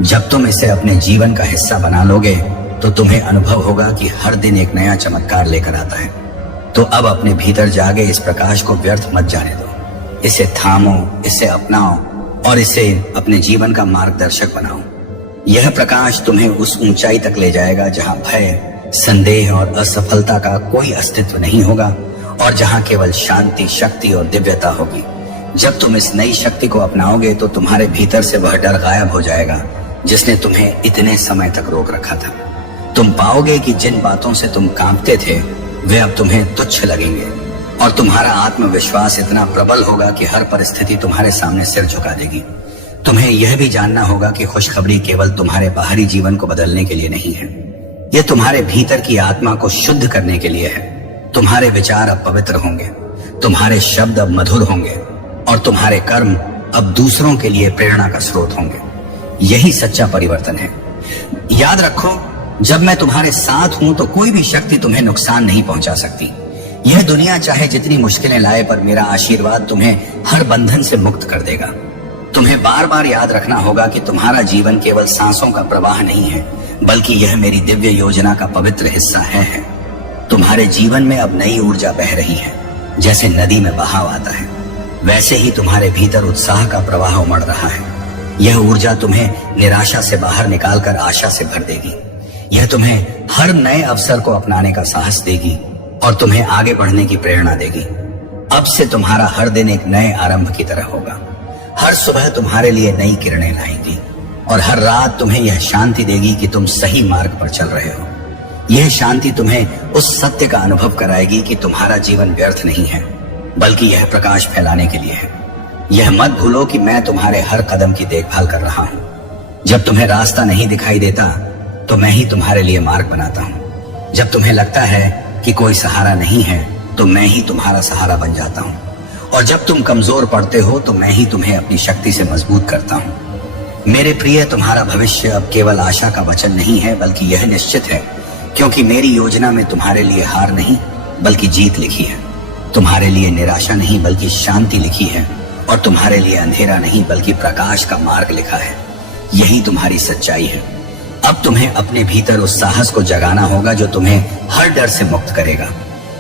जब तुम इसे अपने जीवन का हिस्सा बना लोगे तो तुम्हें अनुभव होगा कि हर दिन एक नया चमत्कार लेकर आता है। तो अब अपने भीतर जागे इस प्रकाश को व्यर्थ मत जाने दो। इसे थामो, इसे अपनाओ, और इसे अपने जीवन का मार्गदर्शक बनाओ। यह प्रकाश तुम्हें उस ऊंचाई तक ले जाएगा जहां भय, संदेह और असफलता का कोई अस्तित्व नहीं होगा, और जहां केवल शांति, शक्ति और दिव्यता होगी। जब तुम इस नई शक्ति को अपनाओगे तो तुम्हारे भीतर से वह डर गायब हो जाएगा जिसने तुम्हें इतने समय तक रोक रखा था। तुम पाओगे कि जिन बातों से तुम कांपते थे वे अब तुम्हें तुच्छ लगेंगे, और तुम्हारा आत्मविश्वास इतना प्रबल होगा कि हर परिस्थिति तुम्हारे सामने सिर झुका देगी। तुम्हें यह भी जानना होगा कि खुशखबरी केवल तुम्हारे बाहरी जीवन को बदलने के लिए नहीं है, यह तुम्हारे भीतर की आत्मा को शुद्ध करने के लिए है। तुम्हारे विचार अब पवित्र होंगे, तुम्हारे शब्द अब मधुर होंगे, और तुम्हारे कर्म अब दूसरों के लिए प्रेरणा का स्रोत होंगे। यही सच्चा परिवर्तन है। याद रखो, जब मैं तुम्हारे साथ हूं तो कोई भी शक्ति तुम्हें नुकसान नहीं पहुंचा सकती। यह दुनिया चाहे जितनी मुश्किलें लाए, पर मेरा आशीर्वाद तुम्हें हर बंधन से मुक्त कर देगा। तुम्हें बार बार याद रखना होगा कि तुम्हारा जीवन केवल सांसों का प्रवाह नहीं है, बल्कि यह मेरी दिव्य योजना का पवित्र हिस्सा है। तुम्हारे जीवन में अब नई ऊर्जा बह रही है। जैसे नदी में बहाव आता है, वैसे ही तुम्हारे भीतर उत्साह का प्रवाह उमड़ रहा है। यह ऊर्जा तुम्हें निराशा से बाहर निकालकर आशा से भर देगी। यह तुम्हें हर नए अवसर को अपनाने का साहस देगी और तुम्हें आगे बढ़ने की प्रेरणा देगी। अब से तुम्हारा हर दिन एक नए आरंभ की तरह होगा। हर सुबह तुम्हारे लिए नई किरणें लाएंगी, और हर रात तुम्हें यह शांति देगी कि तुम सही मार्ग पर चल रहे हो। यह शांति तुम्हें उस सत्य का अनुभव कराएगी कि तुम्हारा जीवन व्यर्थ नहीं है, बल्कि यह प्रकाश फैलाने के लिए है। यह मत भूलो कि मैं तुम्हारे हर कदम की देखभाल कर रहा हूं। जब तुम्हें रास्ता नहीं दिखाई देता तो मैं ही तुम्हारे लिए मार्ग बनाता हूं। जब तुम्हें लगता है कि कोई सहारा नहीं है तो मैं ही तुम्हारा सहारा बन जाता हूं, और जब तुम कमजोर पड़ते हो तो मैं ही तुम्हें अपनी शक्ति से मजबूत करता हूं। मेरे प्रिय, तुम्हारा भविष्य अब केवल आशा का वचन नहीं है, बल्कि यह निश्चित है, क्योंकि मेरी योजना में तुम्हारे लिए हार नहीं बल्कि जीत लिखी है। तुम्हारे लिए निराशा नहीं बल्कि शांति लिखी है, और तुम्हारे लिए अंधेरा नहीं बल्कि प्रकाश का मार्ग लिखा है। यही तुम्हारी सच्चाई है। अब तुम्हें अपने भीतर उस साहस को जगाना होगा जो तुम्हें हर डर से मुक्त करेगा।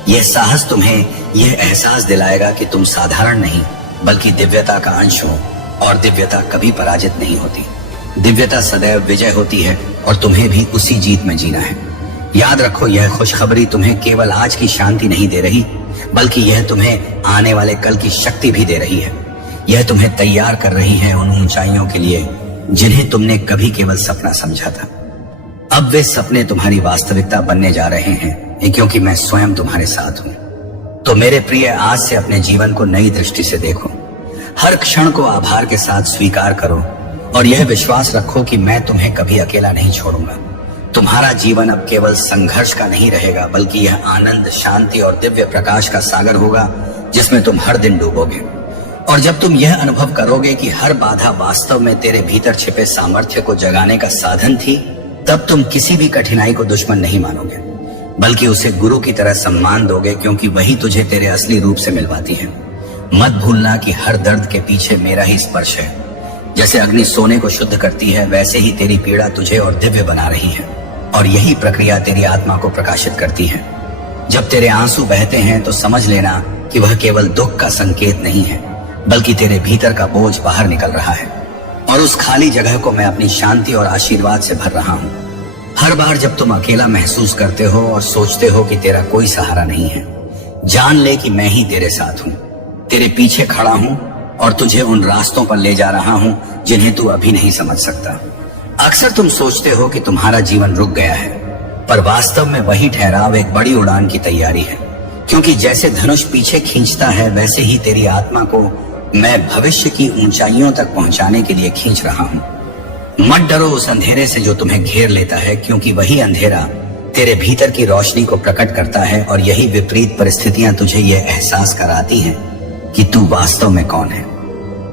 यह साहस तुम्हें यह एहसास दिलाएगा कि तुम साधारण नहीं बल्कि दिव्यता का अंश हो, और दिव्यता कभी पराजित नहीं होती। दिव्यता सदैव विजय होती है, और तुम्हें भी उसी जीत में जीना है। याद रखो, यह खुशखबरी तुम्हें केवल आज की शांति नहीं दे रही, बल्कि यह तुम्हें आने वाले कल की शक्ति भी दे रही है। यह तुम्हें तैयार कर रही है उन ऊंचाइयों के लिए जिन्हें तुमने कभी केवल सपना समझा था। अब वे सपने तुम्हारी वास्तविकता बनने जा रहे हैं, क्योंकि मैं स्वयं तुम्हारे साथ हूं। तो मेरे प्रिय, आज से अपने जीवन को नई दृष्टि से देखो। हर क्षण को आभार के साथ स्वीकार करो और यह विश्वास रखो कि मैं तुम्हें कभी अकेला नहीं छोड़ूंगा। तुम्हारा जीवन अब केवल संघर्ष का नहीं रहेगा, बल्कि यह आनंद, शांति और दिव्य प्रकाश का सागर होगा जिसमें तुम हर दिन डूबोगे। और जब तुम यह अनुभव करोगे कि हर बाधा वास्तव में तेरे भीतर छिपे सामर्थ्य को जगाने का साधन थी, तब तुम किसी भी कठिनाई को दुश्मन नहीं मानोगे, बल्कि उसे गुरु की तरह सम्मान दोगे, क्योंकि वही तुझे तेरे असली रूप से मिलवाती है। मत भूलना कि हर दर्द के पीछे मेरा ही स्पर्श है। जैसे अग्नि सोने को शुद्ध करती है, वैसे ही तेरी पीड़ा तुझे और दिव्य बना रही है, और यही प्रक्रिया तेरी आत्मा को प्रकाशित करती है। जब तेरे आंसू बहते हैं तो समझ लेना कि वह केवल दुख का संकेत नहीं है, बल्कि तेरे भीतर का बोझ बाहर निकल रहा है, और उस खाली जगह को मैं अपनी शांति और आशीर्वाद से भर रहा हूं। हर बार जब तुम अकेला महसूस करते हो और सोचते हो कि तेरा कोई सहारा नहीं है, जान ले कि मैं ही तेरे साथ हूं, तेरे पीछे खड़ा हूं और तुझे उन रास्तों पर ले जा रहा हूं जिन्हें तू अभी नहीं समझ सकता। अक्सर तुम सोचते हो कि तुम्हारा जीवन रुक गया है, पर वास्तव में वही ठहराव एक बड़ी उड़ान की तैयारी है, क्योंकि जैसे धनुष पीछे खींचता है, वैसे ही तेरी आत्मा को मैं भविष्य की ऊंचाइयों तक पहुंचाने के लिए खींच रहा हूं। मत डरो उस अंधेरे से जो तुम्हें घेर लेता है, क्योंकि वही अंधेरा तेरे भीतर की रोशनी को प्रकट करता है, और यही विपरीत परिस्थितियां तुझे यह एहसास कराती हैं कि तू वास्तव में कौन है।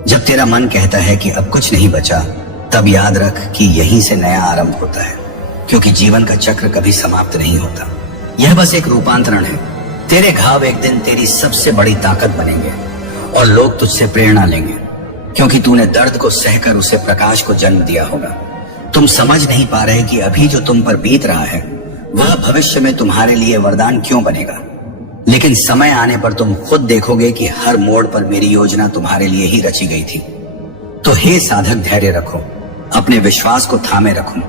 जब तेरा मन कहता है कि अब कुछ नहीं बचा, तब याद रख कि यहीं से नया आरंभ होता है, क्योंकि जीवन का चक्र कभी समाप्त नहीं होता। यह बस एक रूपांतरण है। तेरे घाव एक दिन तेरी सबसे बड़ी ताकत बनेंगे और लोग तुझसे प्रेरणा लेंगे, क्योंकि तूने दर्द को सहकर उसे प्रकाश को जन्म दिया होगा। तुम समझ नहीं पा रहे कि अभी जो तुम पर बीत रहा है वह भविष्य में तुम्हारे लिए वरदान क्यों बनेगा, लेकिन समय आने पर तुम खुद देखोगे कि हर मोड़ पर मेरी योजना तुम्हारे लिए ही रची गई थी। तो हे साधक, धैर्य रखो, अपने विश्वास को थामे रखो,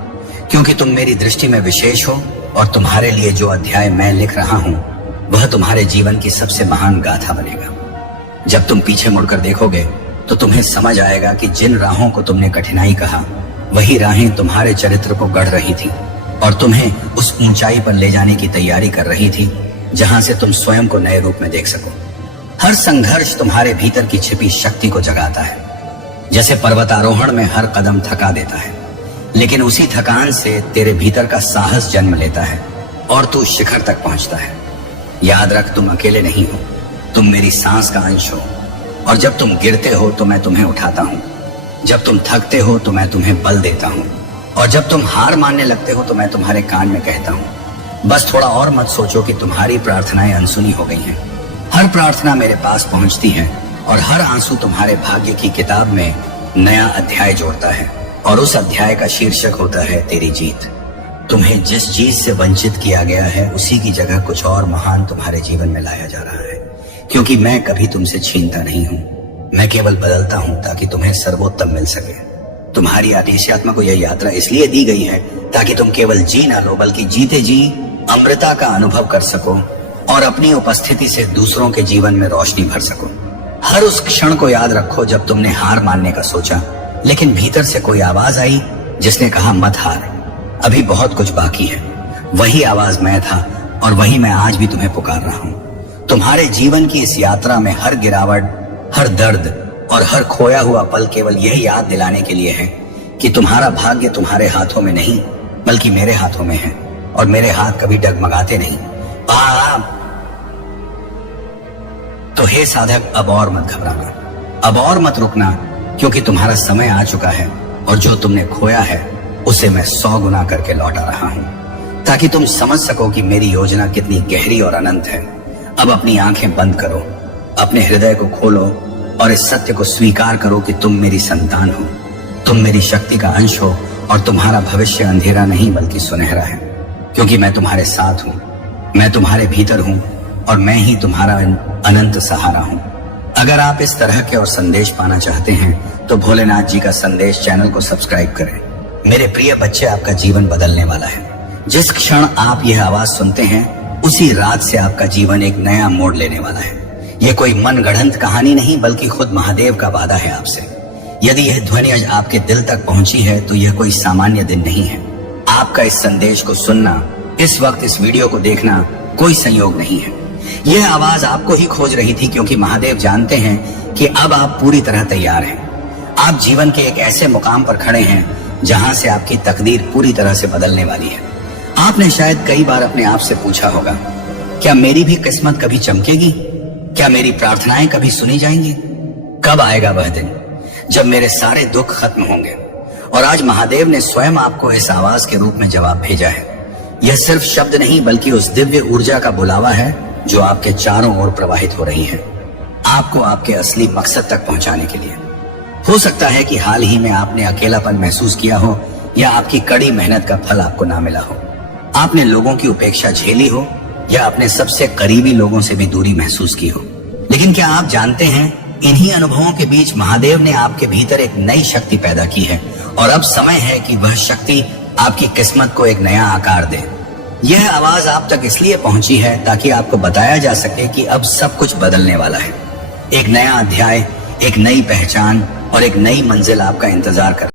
क्योंकि तुम मेरी दृष्टि में विशेष हो, और तुम्हारे लिए जो अध्याय मैं लिख रहा हूं वह तुम्हारे जीवन की सबसे महान गाथा बनेगा। जब तुम पीछे मुड़कर देखोगे तो तुम्हें समझ आएगा कि जिन राहों को तुमने कठिनाई कहा, वही राहें तुम्हारे चरित्र को गढ़ रही थी और तुम्हें उस ऊंचाई पर ले जाने की तैयारी कर रही थी जहां से तुम स्वयं को नए रूप में देख सको। हर संघर्ष तुम्हारे भीतर की छिपी शक्ति को जगाता है। जैसे पर्वतारोहण में हर कदम थका देता है, लेकिन उसी थकान से तेरे भीतर का साहस जन्म लेता है और तू शिखर तक पहुंचता है। याद रख, तुम अकेले नहीं हो, तुम मेरी सांस का अंश हो, और जब तुम गिरते हो तो मैं तुम्हें उठाता हूँ, जब तुम थकते हो तो मैं तुम्हें बल देता हूँ, और जब तुम हार मानने लगते हो तो मैं तुम्हारे कान में कहता हूँ, बस थोड़ा और मत सोचो कि तुम्हारी प्रार्थनाएं अनसुनी हो गई हैं। हर प्रार्थना मेरे पास पहुंचती है और हर आंसू तुम्हारे भाग्य की किताब में नया अध्याय जोड़ता है, और उस अध्याय का शीर्षक होता है तेरी जीत। तुम्हें जिस चीज से वंचित किया गया है उसी की जगह कुछ और महान तुम्हारे जीवन में लाया जा रहा है, क्योंकि मैं कभी तुमसे छीनता नहीं हूँ, मैं केवल बदलता हूँ ताकि तुम्हें सर्वोत्तम मिल सके। तुम्हारी आदेशात्मा को यह यात्रा इसलिए दी गई है ताकि तुम केवल जी ना लो, बल्कि जीते जी अमृता का अनुभव कर सको और अपनी उपस्थिति से दूसरों के जीवन में रोशनी भर सको। हर उस क्षण को याद रखो जब तुमने हार मानने का सोचा, लेकिन भीतर से कोई आवाज आई जिसने कहा मत हार, अभी बहुत कुछ बाकी है। वही आवाज मैं था और वही मैं आज भी तुम्हें पुकार रहा हूँ। तुम्हारे जीवन की इस यात्रा में हर गिरावट, हर दर्द और हर खोया हुआ पल केवल यह याद दिलाने के लिए है कि तुम्हारा भाग्य तुम्हारे हाथों में नहीं बल्कि मेरे हाथों में है, और मेरे हाथ कभी डगमगाते नहीं। तो हे साधक, अब और मत घबराना, अब और मत रुकना, क्योंकि तुम्हारा समय आ चुका है और जो तुमने खोया है उसे मैं 100 गुना करके लौटा रहा हूं, ताकि तुम समझ सको कि मेरी योजना कितनी गहरी और अनंत है। अब अपनी आंखें बंद करो, अपने हृदय को खोलो और इस सत्य को स्वीकार करो कि तुम मेरी संतान हो, तुम मेरी शक्ति का अंश हो, और तुम्हारा भविष्य अंधेरा नहीं बल्कि सुनहरा है, क्योंकि मैं तुम्हारे साथ हूं, मैं तुम्हारे भीतर हूं और मैं ही तुम्हारा अनंत सहारा हूं। अगर आप इस तरह के और संदेश पाना चाहते हैं तो भोलेनाथ जी का संदेश चैनल को सब्सक्राइब करें। मेरे प्रिय बच्चे, आपका जीवन बदलने वाला है। जिस क्षण आप यह आवाज सुनते हैं उसी रात से आपका जीवन एक नया मोड़ लेने वाला है, ये कोई मन गढ़ंत कहानी नहीं, बल्कि खुद महादेव का वादा है आपसे। यदि यह ध्वनि आज आपके दिल तक पहुंची है तो यह कोई सामान्य दिन नहीं है। आपका इस संदेश को सुनना, इस वक्त इस वीडियो को देखना कोई संयोग नहीं है। यह आवाज आपको ही खोज रही थी, क्योंकि महादेव जानते हैं कि अब आप पूरी तरह तैयार हैं। आप जीवन के एक ऐसे मुकाम पर खड़े हैं जहां से आपकी तकदीर पूरी तरह से बदलने वाली है। आपने शायद कई बार अपने आप से पूछा होगा, क्या मेरी भी किस्मत कभी चमकेगी? क्या मेरी प्रार्थनाएं कभी सुनी जाएंगी? कब आएगा वह दिन जब मेरे सारे दुख खत्म होंगे? और आज महादेव ने स्वयं आपको इस आवाज के रूप में जवाब भेजा है। यह सिर्फ शब्द नहीं, बल्कि उस दिव्य ऊर्जा का बुलावा है जो आपके चारों ओर प्रवाहित हो रही है, आपको आपके असली मकसद तक पहुंचाने के लिए। हो सकता है कि हाल ही में आपने अकेलापन महसूस किया हो, या आपकी कड़ी मेहनत का फल आपको ना मिला हो। आपने लोगों की उपेक्षा झेली हो, या अपने सबसे करीबी लोगों से भी दूरी महसूस की हो। लेकिन क्या आप जानते हैं, इन्हीं अनुभवों के बीच महादेव ने आपके भीतर एक नई शक्ति पैदा की है, और अब समय है कि वह शक्ति आपकी किस्मत को एक नया आकार दे। यह आवाज आप तक इसलिए पहुंची है ताकि आपको बताया जा सके कि अब सब कुछ बदलने वाला है। एक नया अध्याय, एक नई पहचान और एक नई मंजिल आपका इंतजार कर